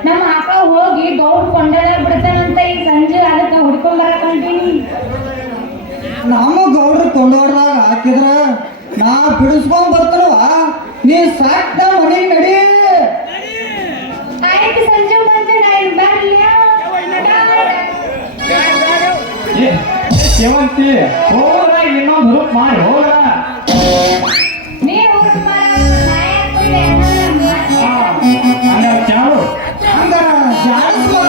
ನಮ್ಮ ಅಕ್ಕ ಹೋಗಿ ಗೌಡ್ ಕೊಂಡಲ ಬಿಡ್ತಾನಂತ ಈ ಸಂಜೆ ಅದಕ್ಕೆ ಹುಡ್ಕೊಂಡ್ ಬರಕೊಂಡೀನಿ. ನಮ್ಮ ಗೌಡ್ರು ಕೊಂಡೋಡ್ದಾಗ ಹಾಕಿದ್ರ ನಾ ಬಿಡಿಸ್ಕೊಂಡ್ ಬರ್ತಾನವ. ನೀ ಸಾಕ್ ನಾ ಮನೆಗೆ ನಡಿ. ಆಯ್ತು ಸಂಜೆ ಬಂದು ನಾನು ಬರ್ಲಿಲ್ಲ. ಸೇವಂತಿ ಹೋಗ್ರ ಇನ್ನೊಂದು ಹುರುಪ್ ಮಾಡಿ ಹೋಗ್ರ. ನೀವು ಚಾಲು ಹಂಗಾರ ಜಾಡಿಸ್ಬಾರ.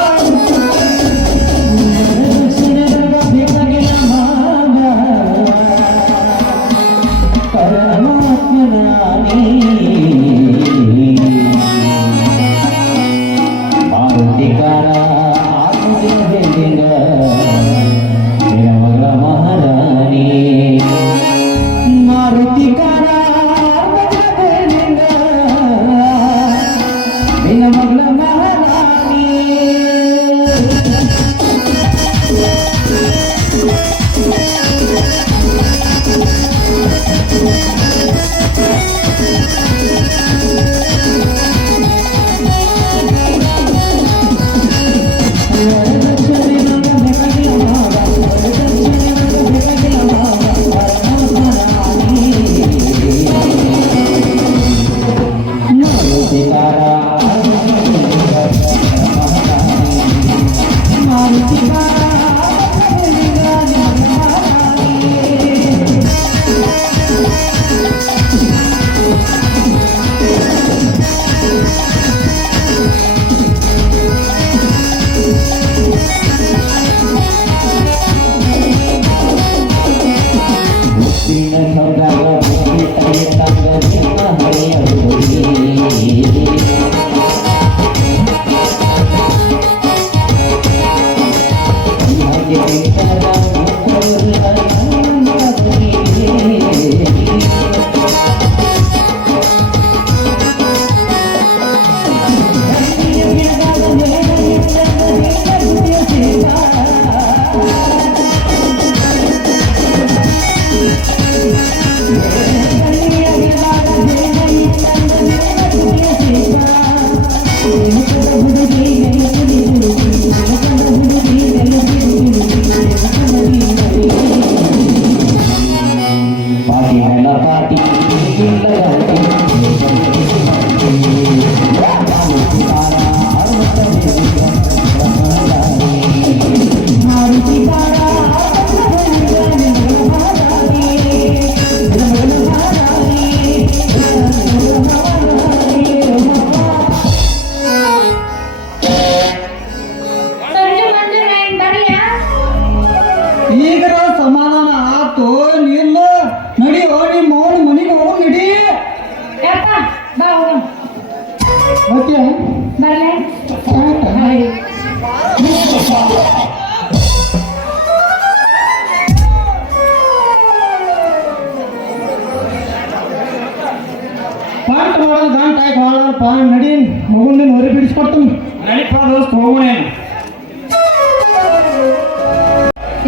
ಪಾಠ ಮಾಡೋದು ಗಂಟೆ ಆಯ್ತು ಹಾಳಪ್ಪ ನಡಿ ಮಗುಂದ ಹೊರ ಬಿಡಿಸ್ಕೊಡ್ತೀನಿ. ನಡಿಪ ದೋಸ್ತ್ ಹೋಗೋಣೇನು.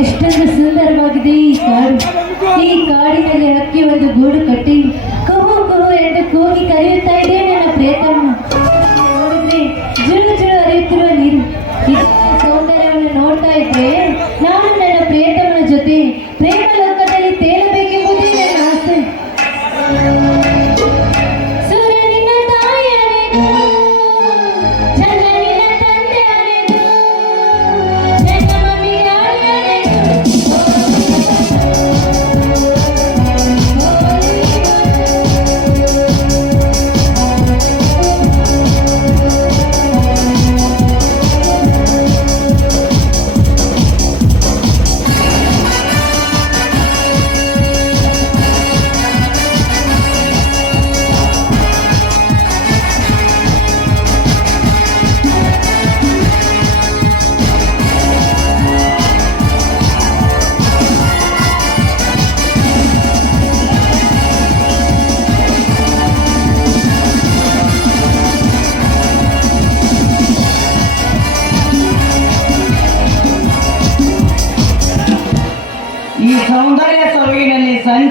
ಎಷ್ಟೊಂದು ಸುಂದರವಾಗಿದೆ ಈ ಕಾಡು. ಈ ಕಾಡಿನಲ್ಲಿ ಹಕ್ಕಿ ಒಂದು ಗೂಡು ಕಟ್ಟಿ ಕುಹು ಕುಹು ಎಂದು ಕೂಗಿ ಕರೆಯುತ್ತಾ ಇದೆ ನನ್ನ ಪ್ರೇತಮ್ಮ. ನೋಡಿದ್ರೆ ಜುಳು ಜುಳು ಹರಿಯುತ್ತಿರುವ ನೀರು. ಈ ಸೌಂದರ್ಯವನ್ನು ನೋಡ್ತಾ ಇದ್ರೆ ನಾನು ನನ್ನ ಪ್ರೇತಮ್ಮನ ಜೊತೆ ಪ್ರೇಮ ಲೋಕದಲ್ಲಿ ತೇಲಬೇಕೆಂಬುದೇ ನನ್ನ ಆಸೆ. ಸೂರ್ಯನಿನ ತಾಯಿಯನೆದು, ಚಂದ್ರನಿನ ತಂದೆಯನೆದು, ನನ್ನ ಮಮ್ಮಿಯಾಳೆಯನೆದು.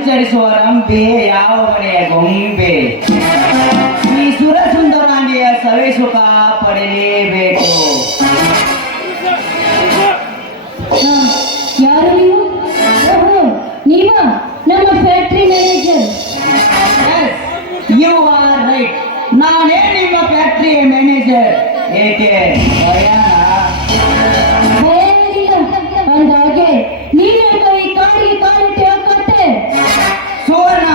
ಸಂಚರಿಸುವ ರಂಬೆ ಯಾವ ಮನೆಯ ಗೊಂಬೆ ಈ ಸುರ ಸುಂದರಾಂಗಿಯ ಸವಿ ಸುಖ ಪಡೆಯಲೇಬೇಕು. ಯಾರು ನೀವು? ಓಹೋ, ನೀವಾ ನಮ್ಮ factory manager. You are right, ನಾನೇ ನಿಮ್ಮ ಫ್ಯಾಕ್ಟರಿಯ ಮ್ಯಾನೇಜರ್. ಏಕೆ ಭಯನಾ? ಭಯವಿಲ್ಲ. ಅಂದಾಗೆ ನೀವೇಕ ಈ ಕಾಡಿಗೆ ಕಾಲಿಟ್ಟು ಹಾಕತ್ತೆ? ಸುವರ್ಣ,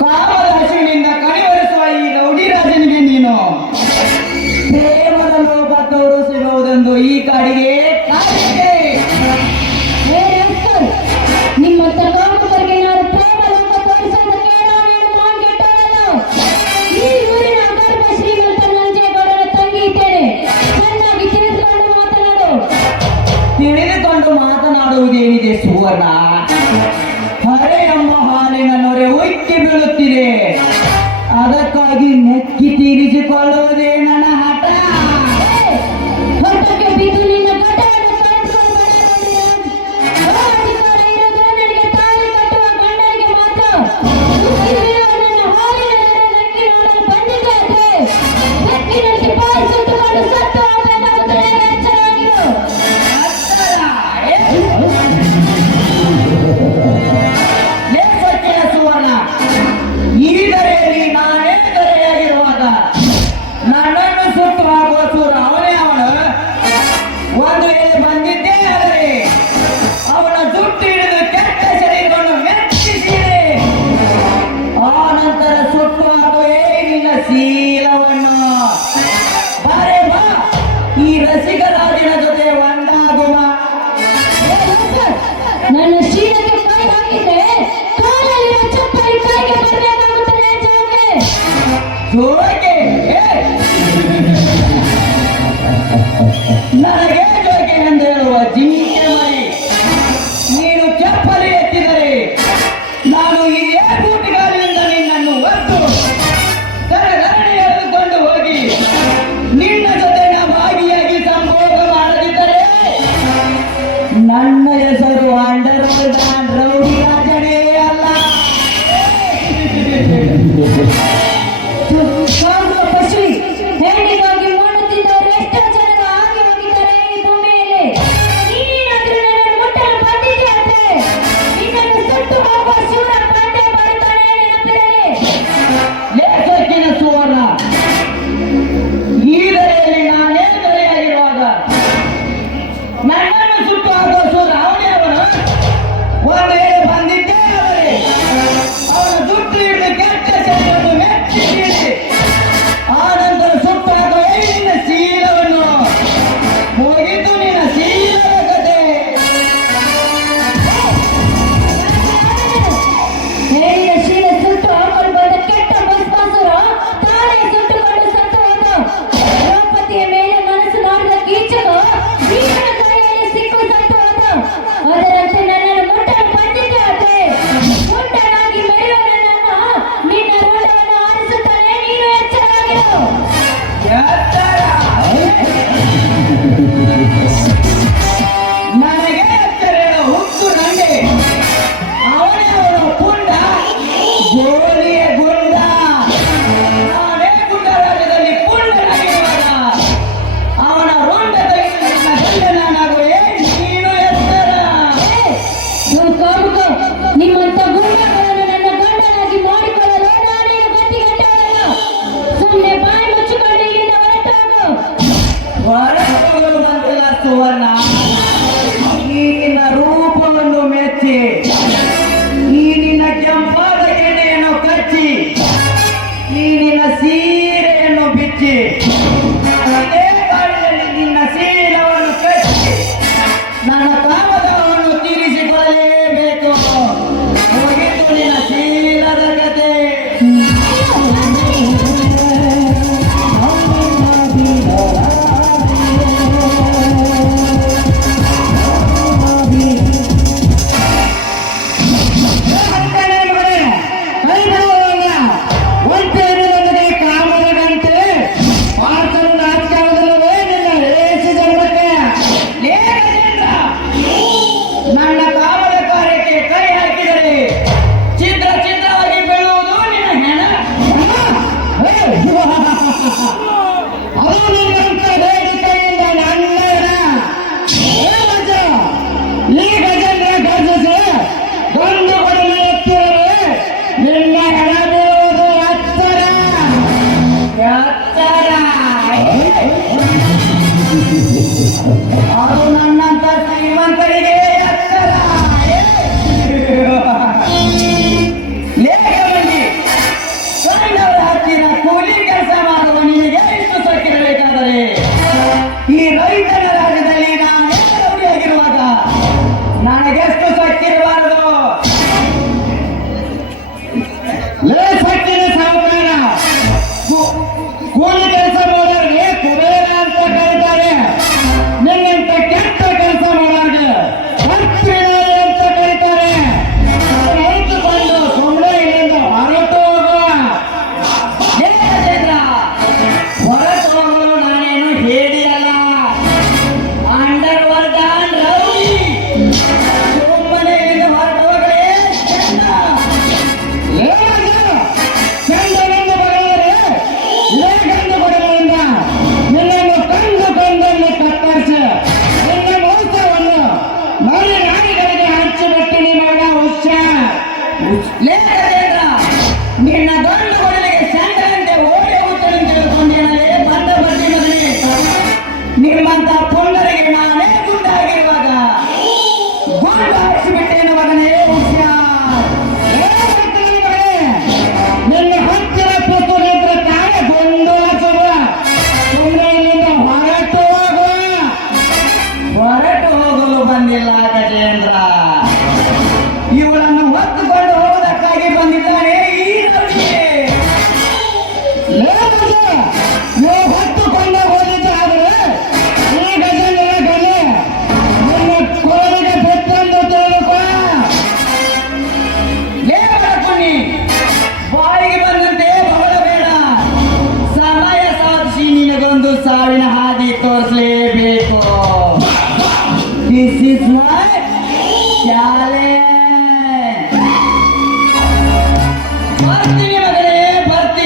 ಕಾಮದ ಹಸುವಿನಿಂದ ಕಣಿವರಿಸುವ ಈ ರೌಡಿ ರಾಜನಿಗೆ ನೀನು ಪ್ರೇಮದ ಲೋಕ ತೋರಿಸಿರುವುದೆಂದು ಈ ಕಾಡಿಗೆ ಕಾಡಿಗೆ ಏ ಅಂಕಲ್, ನಿಮ್ಮಂತ ಕಾಮಕರಿಗೆ ನಾನು ಪ್ರೇಮ ಲೋಕ ತೋರಿಸೋದಕ್ಕೆ ನಾನೇನು ಮಾನ್ಗೆಟ್ಟವನಲ್ಲ. ಈ ಊರಿನ ಅಗರ್ಭ ಶ್ರೀಮಂತ ನಂಜೇಗೌಡನ ತಂಗಿ ಇದ್ದೇನೆ. ಚೆನ್ನಾಗಿ ತಿಳಿದುಕೊಂಡು ಮಾತನಾಡು. ತಿಳಿದುಕೊಂಡು ಮಾತನಾಡುವುದೇನಿದೆ ಸುವರ್ಣ? ಹರೆ ಎಂಬ ಹಾಲಿನ ನೊರೆ ಉಕ್ಕಿ ಬೀಳುತ್ತಿದೆ, ಅದಕ್ಕಾಗಿ ನೆಕ್ಕಿ ತೀರಿಸಿಕೊಳ್ಳುವುದೇ ನನ್ನ ಹಠ. ಹೊಟ್ಟಕ್ಕೆ ಬಿದ್ದು ನಿನ್ನ ಗಡ್ಡವನ್ನು ಕಾಣಿಸಿಕೊಂಡು ಬರಲಿಲ್ಲ. ಅಧಿಕಾರ ಇರೋದು ನನಗೆ ತಾಳಿ ಕಟ್ಟುವ ಗಂಡನಿಗೆ ಮಾತ್ರ. ಉಕ್ಕಿ ಬೀಳುವ ನನ್ನ ಹಾಲಿನ ನೊರೆ ನೆಕ್ಕಿ ನೋಡಲು ಬಂದಿದ್ದೆ ಅದೇ. ಬೆಕ್ಕಿನಂತೆ ಬಾಯಿ ಸುತ್ತುಕೊಂಡು ಸತ್ತು ಹೋಗಬೇಕಾಗುತ್ತದೆ. ಎಚ್ಚರವಾಗಿರು. ಲೇಖಕಿಯ ಸುವರ್ಣ, ಈ ದರೆಯಲ್ಲಿ ನಾನೇ ದರೆಯಾಗಿರುವಾಗ ನನ್ನನ್ನು ಸುಟ್ಟು ಹಾಕುವ ಸೂರ ಅವನೇ ಅವನು. ಒಂದು ವೇಳೆ ಬಂದಿದ್ದೇ ಆದರೆ ಅವನ ಜುಟ್ಟು ಹಿಡಿದು ಕೆಟ್ಟ ಶರೀರವನ್ನು ಮೆಚ್ಚಿಸಿದೆ. ಆ ನಂತರ ಸುಟ್ಟು ಹಾಕುವೇ ನಿನ್ನ ಶೀಲವನ್ನು. ಬಾರೆ ಬಾ, ಈ ರಸಿಕ ರಾಜನ ಜೊತೆ ಒಂದಾಗುವ. ನನ್ನ ಶೀಲಕ್ಕೆ ಕೈ ಹಾಕಿದ್ರೆ ಕಾಲಲ್ಲಿರುವ ಚಪ್ಪಲಿ ಕೈಗೆ ಬರಬೇಕಾಗುತ್ತದೆ. ಜೋಗೆ ಜೋಕೆ ನನಗೆ ಜೋಕೆ ಎಂದು ಹೇಳುವ ಜಿಂಕೆ ಮರಿ, ನೀನು ಚಪ್ಪಲಿ ಎತ್ತಿದರೆ ನಾನು ಇದೇ ಬೂಟಿಗಾಲಿನಿಂದ ನಿನ್ನನ್ನು ಒತ್ತು ತರಗರಣೆ ಎಳೆದುಕೊಂಡು ಹೋಗಿ ನಿನ್ನ ಜೊತೆ ನಾ ಭಾಗಿಯಾಗಿ ಸಂಭೋಗ ಮಾಡದಿದ್ದರೆ ನನ್ನ ಹೆಸರು ಅಂಡರ್ವರ್ಲ್ಡ್ ರೌಡಿ ರಾಜನೇ ಅಲ್ಲ. ಪಶು ಹೆಣ್ಣಿಗಾಗಿ ಮಾಡುತ್ತಿದ್ದವರು ಎಷ್ಟೋ ಜನರು ಆಗಿ ಹೋಗಿದ್ದಾರೆ ಈ ಭೂಮಿಯಲ್ಲಿ. ನೀನೇನಾದ್ರೂ ನನ್ನನ್ನು ಮುಟ್ಟಲು ಬಂದಿದ್ದೆ ಆದ್ರೆ ನಿನ್ನನ್ನು ಸುಟ್ಟು ಹೋಗುವ ಶೂರ ಪಾಂಡೆ ಮಾಡುತ್ತಾನೆ, ನೆನಪಿರಲಿ. ಲೇಖಕಿನ ಸುವರ್ಣ, ಈ ದರೆಯಲ್ಲಿ ನಾನೇ ದರೆಯಾಗಿರುವಾಗ ನನ್ನನ್ನು ಸುಟ್ಟು ಹಾಕುವ ಸೂರ ಅವನೇ ಅವನು. ಒಂದು ವೇಳೆ ಬಂದಿದ್ದೇ ಆದರೆ ಅವನ ಜುಟ್ಟು ಹಿಡಿದು ಕೆಟ್ಟ ಶರೀರವನ್ನು ಮೆಚ್ಚಿಸಿದೆ.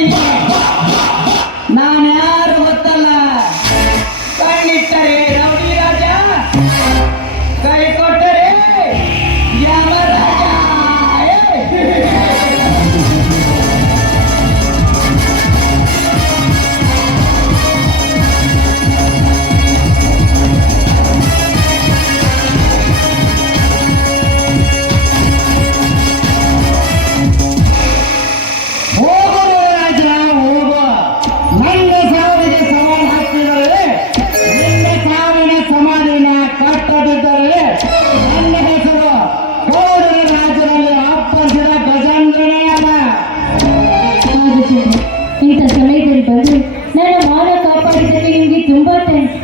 ನೀ ನಾನು ಯಾರು ಗೊತ್ತಲ್ಲ, ಕಣ್ಣಿಟ್ಟರೆ ರೌಡಿ ರಾಜ, ಕೈ ಕೊಟ್ಟರೆ ಯಮರಾಜ. ಹೋಗು ರಾಜ ಹೋಗು. ನನ್ನ ಸಾವಿಗೆ ಸವಾಲು ಹಾಕಿದರೆ, ನಿನ್ನ ಸಾವಿನ ಸಮಾಧಿನ ಕಟ್ಟದಿದ್ದರೆ ನನ್ನ ಹೆಸರು ಗೌಡರ ರಾಜ್ಯದಲ್ಲಿ ಅಪ್ಪಸಿದ ಗಜೇಂದ್ರನೇ ಅಲ್ಲ. ಇಂಥ ಸಮಯದಲ್ಲಿ ಬಂದು ನನ್ನ ಮಾನ ಕಾಪಾಡಿದಲ್ಲಿ ನಿಮಗೆ ತುಂಬಾ ಥ್ಯಾಂಕ್ಸ್.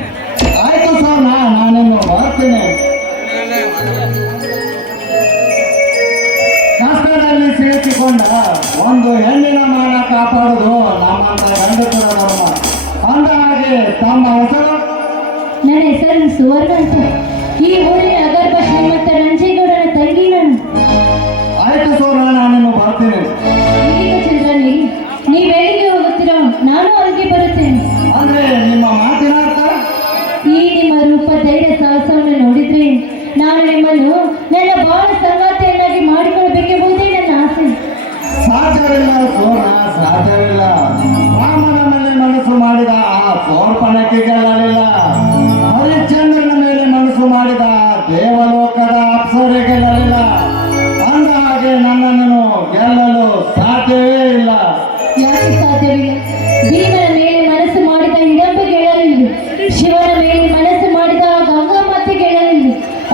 ಆಯ್ತು ಸರ್, ನಾನಿನ್ನು ಬರ್ತೀನಿ. ಕಷ್ಟದಲ್ಲಿ ಸಿಲುಕಿಕೊಂಡ ಒಂದು ಹೆಣ್ಣಿನ ಮಾನ ಕಾಪಾಡುವುದು ನಮ್ಮಂತ ಗಂಡಸರ ಧರ್ಮ. ಅಂದ ಹಾಗೆ ತಮ್ಮ ಹೆಸರು? ನನ್ನ ಹೆಸರು ಸುವರ್ಣ ಅಂತ. ಈ ಊರಿನ ಅಗರ್ಭ ಶ್ರೀಮಂತ ರಂಜೇಗೌಡನ ತಂಗಿ ನಾನು. ಆಯ್ತು ಸರ್, ನಾನಿನ್ನು ಬರ್ತೀನಿ. ಈಗ ಚಂದ್ರನಿ, ನೀವೆಲ್ಲಿಗೆ ಹೋಗುತ್ತೀರೋ ನಾನು ಅಲ್ಲಿಗೆ ಬರುತ್ತೇನೆ. ಅಂದ್ರೆ ನಿಮ್ಮ ಮಾತಿನ ಅರ್ಥ? ಈ ನಿಮ್ಮ ರೂಪ, ಧೈರ್ಯ, ಸಾಹಸವನ್ನು ನೋಡಿದ್ರೆ ನಾನು ನಿಮ್ಮನ್ನು ನನ್ನ ಬಾಳ ಸಂಗಾತಿಯನ್ನಾಗಿ ಮಾಡಿಕೊಳ್ಳಬೇಕೆಂಬುದೇ ನನ್ನ ಆಸೆ. ಸಾಧ್ಯವಿಲ್ಲ ಸೋನ, ಸಾಧ್ಯವಿಲ್ಲ. ರಾಮನ ಮೇಲೆ ಮನಸ್ಸು ಮಾಡಿದ ಆ ಸೋರ್ಪಣಕ್ಕೆ ಗೆಲ್ಲಲಿಲ್ಲ. ಹರಿಶ್ಚಂದ್ರನ ಮೇಲೆ ಮನಸ್ಸು ಮಾಡಿದ ದೇವಲೋಕದ ಅಪ್ಸರೆ ಗೆಲ್ಲಲಿಲ್ಲ. ಅಂದ ಹಾಗೆ ನನ್ನನ್ನು ಗೆಲ್ಲಲು ಸಾಧ್ಯವೇ ಇಲ್ಲ. ಯಾಕೆ ಸಾಧ್ಯವಿಲ್ಲ? ಭೀಮನ ಮೇಲೆ ಮನಸ್ಸು ಮಾಡಿದ ಹಿಡಂಬ ಗೆಳಲಿಲ್ಲ, ಶಿವನ ಮೇಲೆ ಮನಸ್ಸು ಮಾಡಿದ ಗಂಗಾ ಮತ್ತೆ ಗೆಳಲಿಲ್ಲ.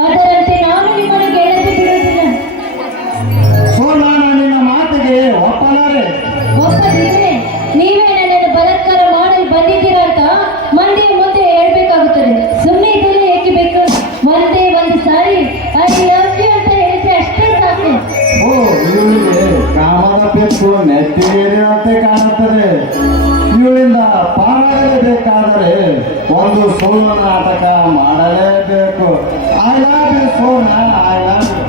ಅದರಂತೆ ನಾನು ನಿಮ್ಮನ್ನು ಗೆಲ್ಲದೆ ಬಿಡುವುದಿಲ್ಲ. ಸೋನ, ನಿನ್ನ ಮಾತಿಗೆ ಒಪ್ಪಲಾರೆ. ಒಪ್ಪದಿದ್ರೆ ನೀವೇ ನನ್ನನ್ನು ಬಲಾತ್ಕಾರ ಮಾಡಲು ಬಂದಿದ್ದೀರಾ ಅಂತ ಮಂದಿಯ ಮುಂದೆ ಹೇಳ್ಬೇಕಾಗುತ್ತದೆ. ಸುಮ್ಮನೆ ಇದೆಲ್ಲ ಏಕೆ ಬೇಕು? ಒಂದೇ ಒಂದು ಸಾರಿ ಐ ಲವ್ ಯು ಅಂತ ಹೇಳಿದ್ರೆ ಅಷ್ಟೇ ಸಾಕು. ಓ, ಇವಳಿಗೆ ಕಾಮದ ಪೆಟ್ಟು ನೆತ್ತಿಗೇರಿದಂತೆ ಕಾಣುತ್ತದೆ. ಇವಳಿಂದ ಪಾರಾಗಲೇಬೇಕಾದರೆ ಒಂದು ಸುಳ್ಳು ನಾಟಕ ಮಾಡಲೇಬೇಕು. I love you Sona, I love you.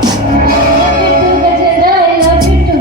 Gajendra, I love you too.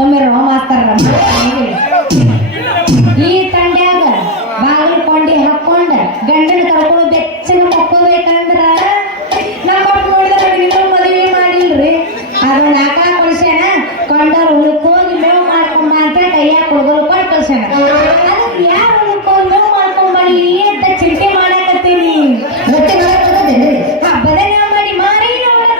ಸೋಮ್ಯರ ಮಾಸ್ತರ ಈ ತಂಡ್ಯಾಗ ಬಾಗಿಲು ಕೊಂಡಿ ಹಾಕೊಂಡ ಗಂಡನ ಕರ್ಕೊಂಡು ಬೆಚ್ಚನ ಮಕ್ಕೋಬೇಕಂದ್ರ ನಮ್ಮ ಮಕ್ಕಳು ನೋಡಿದ್ರೆ ನನಗೆ ಇನ್ನೂ ಮದುವೆ ಮಾಡಿಲ್ರಿ ಅದು ನಾಕ ಕಳ್ಸ್ಯಾನ ಕೊಂಡವ್ರ ಹುಡುಕ್ ಹೋಗಿ ಮೇವು ಮಾಡ್ಕೊಂಬ ಅಂತ ಕೈಯಾಗ ಹುಡುಗರು ಕೊಟ್ಟು ಕಳ್ಸ್ಯಾನ ಅದಕ್ಕೆ ಯಾರು ಹುಡುಕ್ ಹೋಗಿ ಮೇವು ಮಾಡ್ಕೊಂಬಲ್ಲಿ ಅಂತ ಚಿಂತೆ ಮಾಡಾಕತ್ತೀನಿ ಹಬ್ಬದ ಮಾಡಿ ಮಾರಿ ನೋಡಕ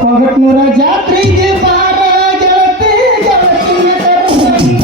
ಕೊಗಟ್ನೂರ ಜಾತ್ರೆಗೆ ಬಾರ ಗೆಳತಿ ಗೆಳತಿನ ಕರೆದಂಗ.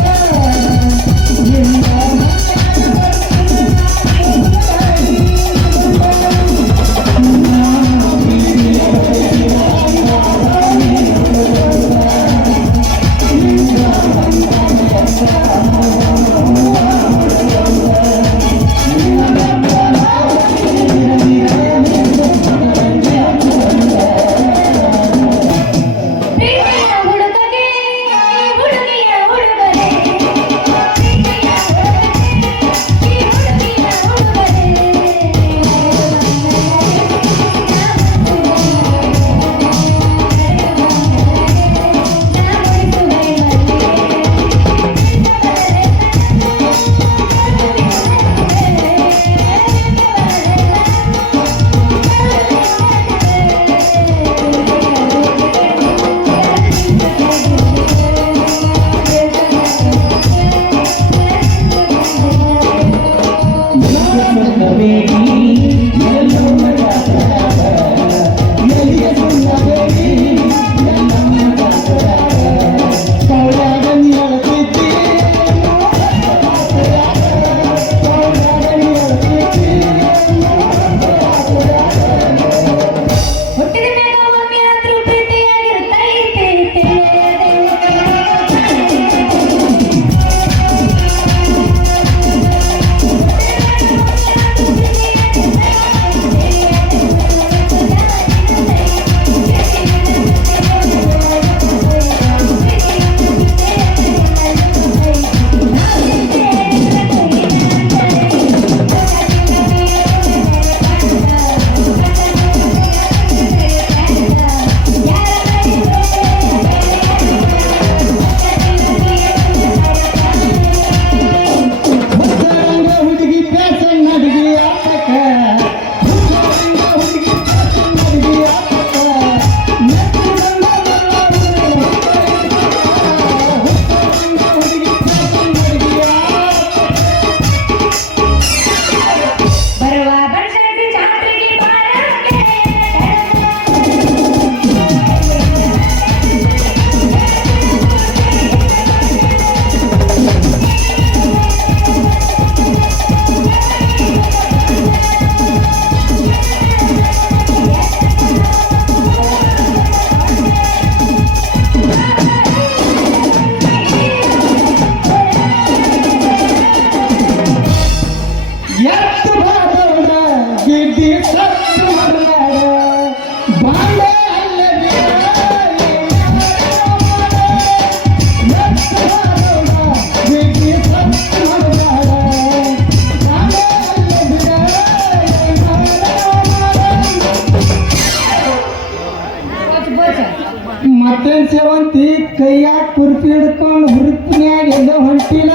ಕುರ್ಪಿ ಹಿಡ್ಕೊಂಡು ಹುರುಪಿನ್ಯಾಗ ಎಲ್ಲೋ ಹೊಂಟಿಲ್ಲ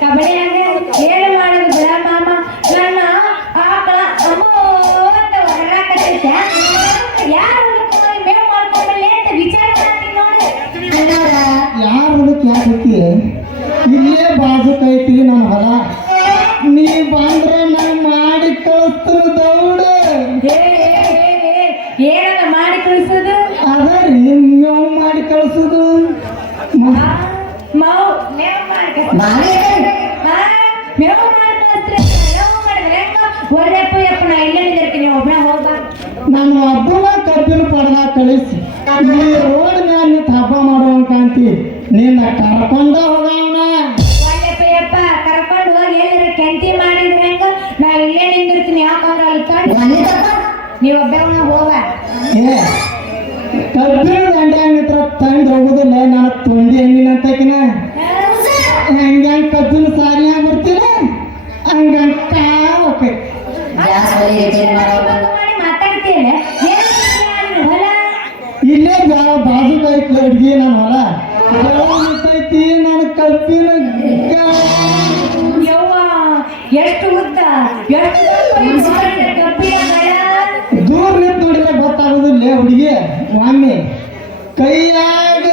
ಕಬಡ್ಡಿಯಾಗ ಏನು ಮಾಡೋದು ಬಿಡ ಮಾಮ ನನ್ನ ಆಕಳ ಅಮ್ಮೋ ಅಂತ ಹೊರಕತ್ತೈತೆ ಯಾರು ಮೇವು ಮಾಡ್ಕೊಂಡಲ್ಲಿ ಅಂತ ವಿಚಾರ ಮಾಡ್ತೀನಿ ನೋಡಿ ಯಾರು ಅದಕ್ಕೆ ಯಾಕೆ ಇಲ್ಲೇ ಬಾಜುಕೈತಿ ನನ್ನ ಹೊಲ ನೀ ಬಂದ್ರೆ ನಾನು ಮಾಡಿ ಕಳಿಸ್ತೀನಿ ದೌಡ ಏನನ್ನ ಮಾಡಿ ಕಳಿಸೋದು ಅದ ರೀ ನೀವು ಮಾಡಿ ಕಳಿಸೋದು ಮಾವು ಮೇವು ಮೇವು ಮಾಡಿ ಕಳಿಸ್ತಾರೆ ಮೇವು ಮಾಡಿದ್ರೆ ಒಳ್ಳೆಪ್ಪ ಯಪ್ಪ ನಾ ಇಲ್ಲೇ ನಿಂದಿರ್ತೀನಿ ಒಬ್ಬನ ಹೋಗ ನಾನು ಒಬ್ಬನ ಕಬ್ಬಿನ ಪಡೆದ ಕಳಿಸಿ ಈ ರೋಡ್ ಮ್ಯಾಲ ನಿಂತು ಹಬ್ಬ ಮಾಡುವಂತ ಕಾಂತಿ ನಿನ್ನ ಕರ್ಕೊಂಡ ಹೋಗವನ ಒಳ್ಳೆಪ್ಪ ಯಪ್ಪ ಕರ್ಕೊಂಡು ಹೋಗಿ ಎಲ್ಲರ ಕೆಂತಿ ಮಾಡಿದ್ರೆ ಹೆಂಗ ನಾ ಇಲ್ಲೇ ನಿಂದಿರ್ತೀನಿ ಯಾಕಂದ್ರೆ ಅಲ್ಲಿ ಕಂಡು ನೀವು ಒಬ್ಬನ ಹೋಗ ಏ ಕಬ್ಬಿನ ದಂಡ್ಯಾಗ ನಿಂತ್ರ ತಂದು ಹೋಗುದಿಲ್ಲ ನಾನು ತೊಂಡಿ ಹಣ್ಣಿನ ಅಂತಕಿನ ಹಂಗ ಕಬ್ಬಿನ ಸಾರಿಯಾಗ ಬರ್ತೀರ ಹಂಗ ಕಾವಕ್ಕೆ ಮಾಡಿ ಮಾತಾಡ್ತೀಯಲ್ಲ ಏನು ಹೊಲ ಇಲ್ಲೇ ಬಾಜು ಬೈಕ್ ಅಡ್ಗಿ ನನ್ನ ಹೊಲ ನಿಂತೈತಿ ನನ್ನ ಕಬ್ಬಿನ ಯವ್ವ ಎಷ್ಟು ಉದ್ದ ಎಷ್ಟು ಕಬ್ಬಿನ ದೂರ ನಿಂತು ನೋಡಿದ್ರೆ ಗೊತ್ತಾಗೋದಿಲ್ಲ ಹುಡುಗಿ ಒಮ್ಮೆ ಕೈಯಾಗ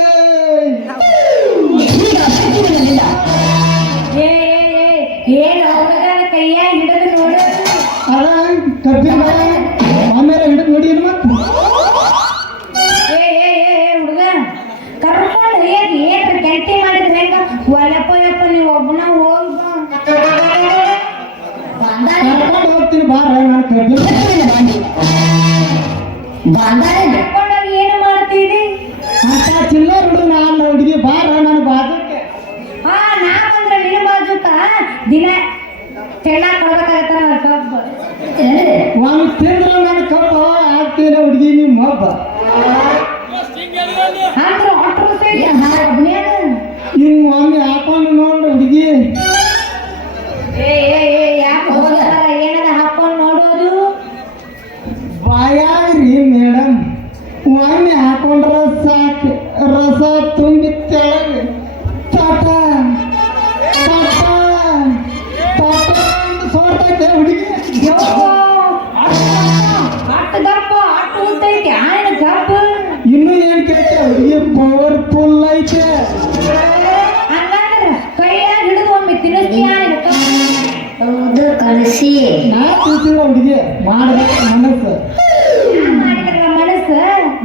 ಏನು ಹುಡುಗನ ಕೈಯಾಗ ಹಿಡಿದು ನೋಡು ಅದ ಕಬ್ಬಿನ ಆಮೇಲೆ ಹಿಡಿದು ನೋಡಿ ಮತ್ತೆ ಹುಡುಗ ಕರ್ಕೊಂಡು ಹೇಗೆ ಏನ್ರ ಕೆಂಟಿ ಮಾಡಿದ್ರೆ ಹೆಂಗ ಒಳಪ್ಪ ಯಪ್ಪ ನೀವು ಒಬ್ಬನ ಹೋಗ ಕರ್ಕೊಂಡು ಹೋಗ್ತೀನಿ ಬಾರ ನಾನು ಕಬ್ಬಿನ ಕರ್ಕೊಂಡೋಗಿ ಏನು ಮಾಡ್ತೀರಿ ಅಂತ ಚಿಲ್ಲರ್ ಹುಡುಗ ನಾನು ಹುಡುಗಿ ಬಾರ ನನ್ನ ಬಾಜಕ್ಕೆ ಹಾ ನಾ ಬಂದ್ರೆ ನಿನ್ನ ಬಾಜುಕ ದಿನ ಚೆನ್ನಾಗಿ ಕೊಡ್ಬೇಕಾಗತ್ತ ನನ್ನ ಕಬ್ಬು ಒಂದು ತಿಂದ್ರೆ ನನ್ನ ಕಬ್ಬ ಆಗ್ತೀರ ಹುಡುಗಿ ನಿಮ್ಮ ಹಬ್ಬ ಅಂದ್ರೆ ಹೊಟ್ಟರು ಸೇರಿ ಒಬ್ಬನೇ ಹಿಂಗ್ ಒಮ್ಮೆ ಹಾಕೊಂಡು ನೋಡ್ರಿ ಹುಡುಗಿ ಯಾಕೆ ಹೋಗ್ತಾರ ಏನದ ಹಾಕೊಂಡು ನೋಡೋದು ಬಾಯಾಗ್ರಿ ಮೇಡಮ್ ಒಮ್ಮೆ ಹಾಕೊಂಡ್ರ ಸಾಕು ರಸ ತುಂಬಿ ತೆಳಗೆ ತಟ ತಟ ತಟ ಸೋರ್ತೈತೆ ಹುಡುಗಿ ಅಟ್ಟು ದಪ್ಪ ಅಟ್ಟು ಉದ್ದೈತಿ ಆಯ್ನ ಗಬ್ಬ ಇನ್ನೂ ಏನ್ ಕೇಳ್ತೆ ಹುಡುಗಿ ಪವರ್ಫುಲ್ ಐತೆ ಹಂಗಂದ್ರ ಕೈಯಾಗ ಹಿಡಿದು ಒಮ್ಮೆ ತಿನ್ನಿಸ್ತೀಯ ಹೌದು ಕಳಿಸಿ ನಾ ಕೂತಿಲ್ಲ ಹುಡುಗಿ ಮಾಡ್ಬೇಕು ಮನಸ್ಸು ಮಾಡಿದ್ರ ಮನಸ್ಸು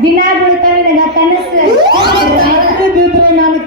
ದಿನ ಬೀಳ್ತಾವ ನಿನಗ ಕನಸು ರಾತ್ರಿ ಬಿದ್ರೆ ನಾನು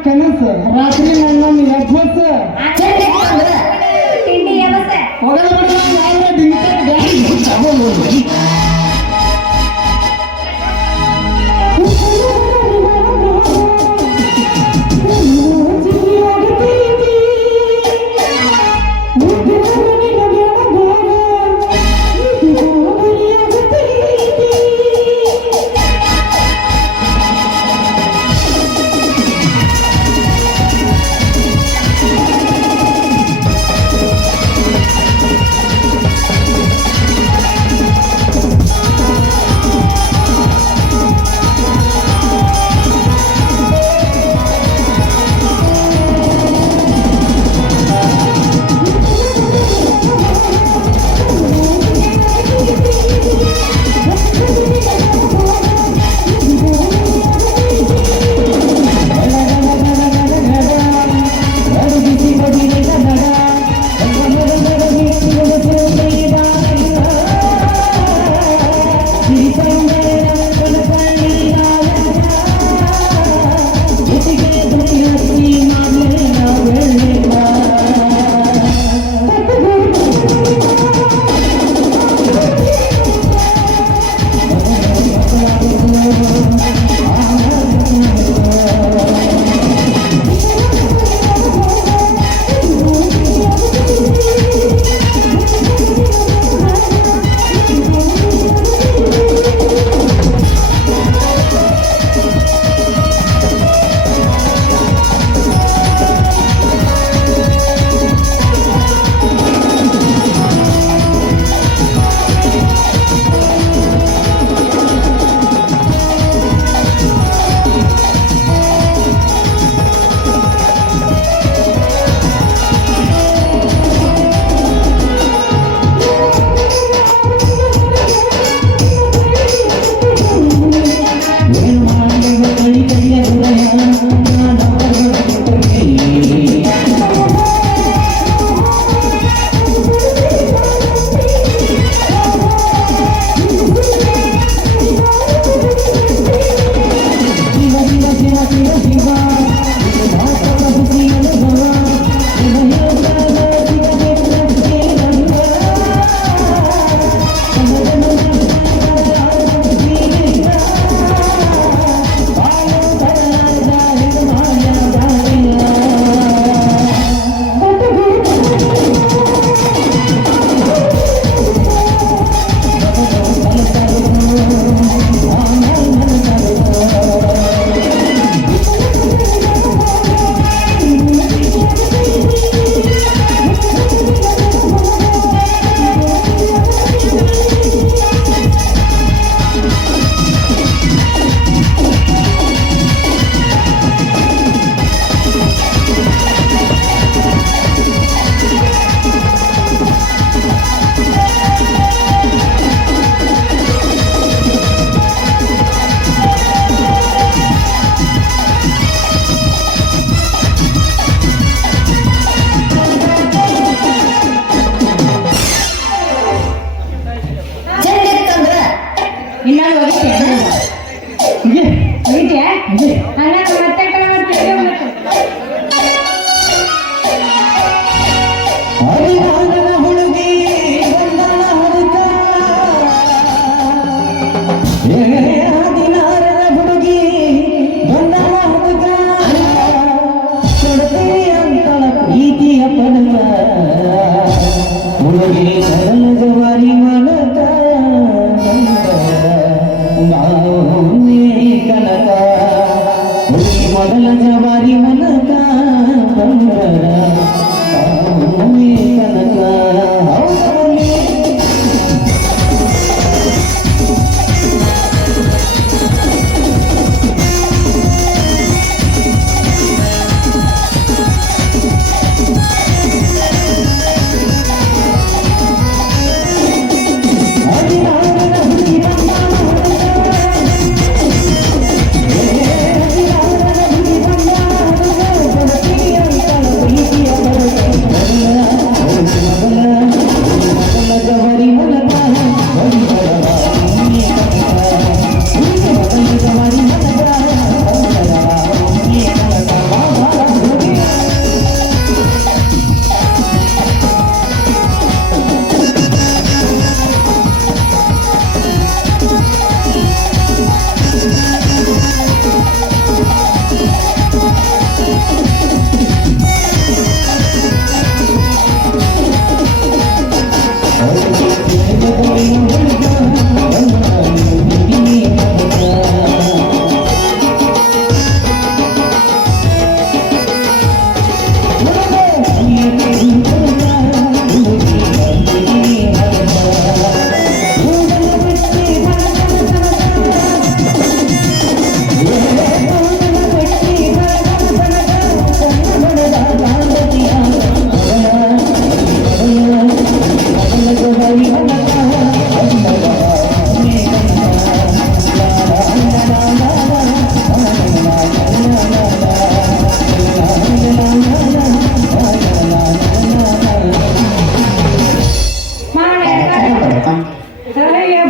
ಜವಾರಿ ಮನಕ ಬಂದರ ತಾನೇ ಕನಕ ಹೌದವನೇ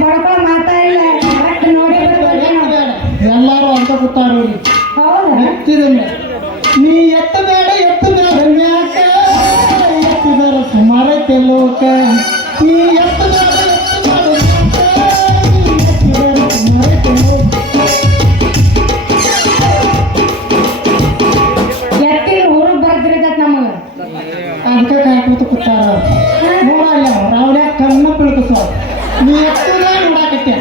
ಬಡ್ಕೊ ಮಾತಾ ಇಲ್ಲ ಕರೆಕ್ಟ್ ನೋಡಿ ಬರ್ಬೇಕು. ಎಲ್ಲಾರು ಅಂತ ಕೂತಾರ ಹೌದಾ ಎತ್ತಿದಲ್ಲ ನೀ ಎತ್ತಬೇಡ ಮ್ಯಾಕ ಎತ್ತಿದಾರ ಸುಮಾರ ತೆಲ್ಲೋಕ ನೀ ಎತ್ತಬೇಡ ಸುಮಾರ ತೆಲ್ಲೋಕ ಎತ್ತಿನ ಊರಿಗೆ ಬರ್ದಿರ್ತೈತ್ ನಮಗ ಅದಕ್ಕೆ ಕಾಯ್ಕೋತ ಕೂತಾರ ನೋಡಲ್ಲ ರಾವ್ಡ್ಯಾಗ ಕಣ್ಣ ಬೀಳ್ಕಸ ನೀ ಎತ್ತದ ನೋಡಾಕತ್ತೆ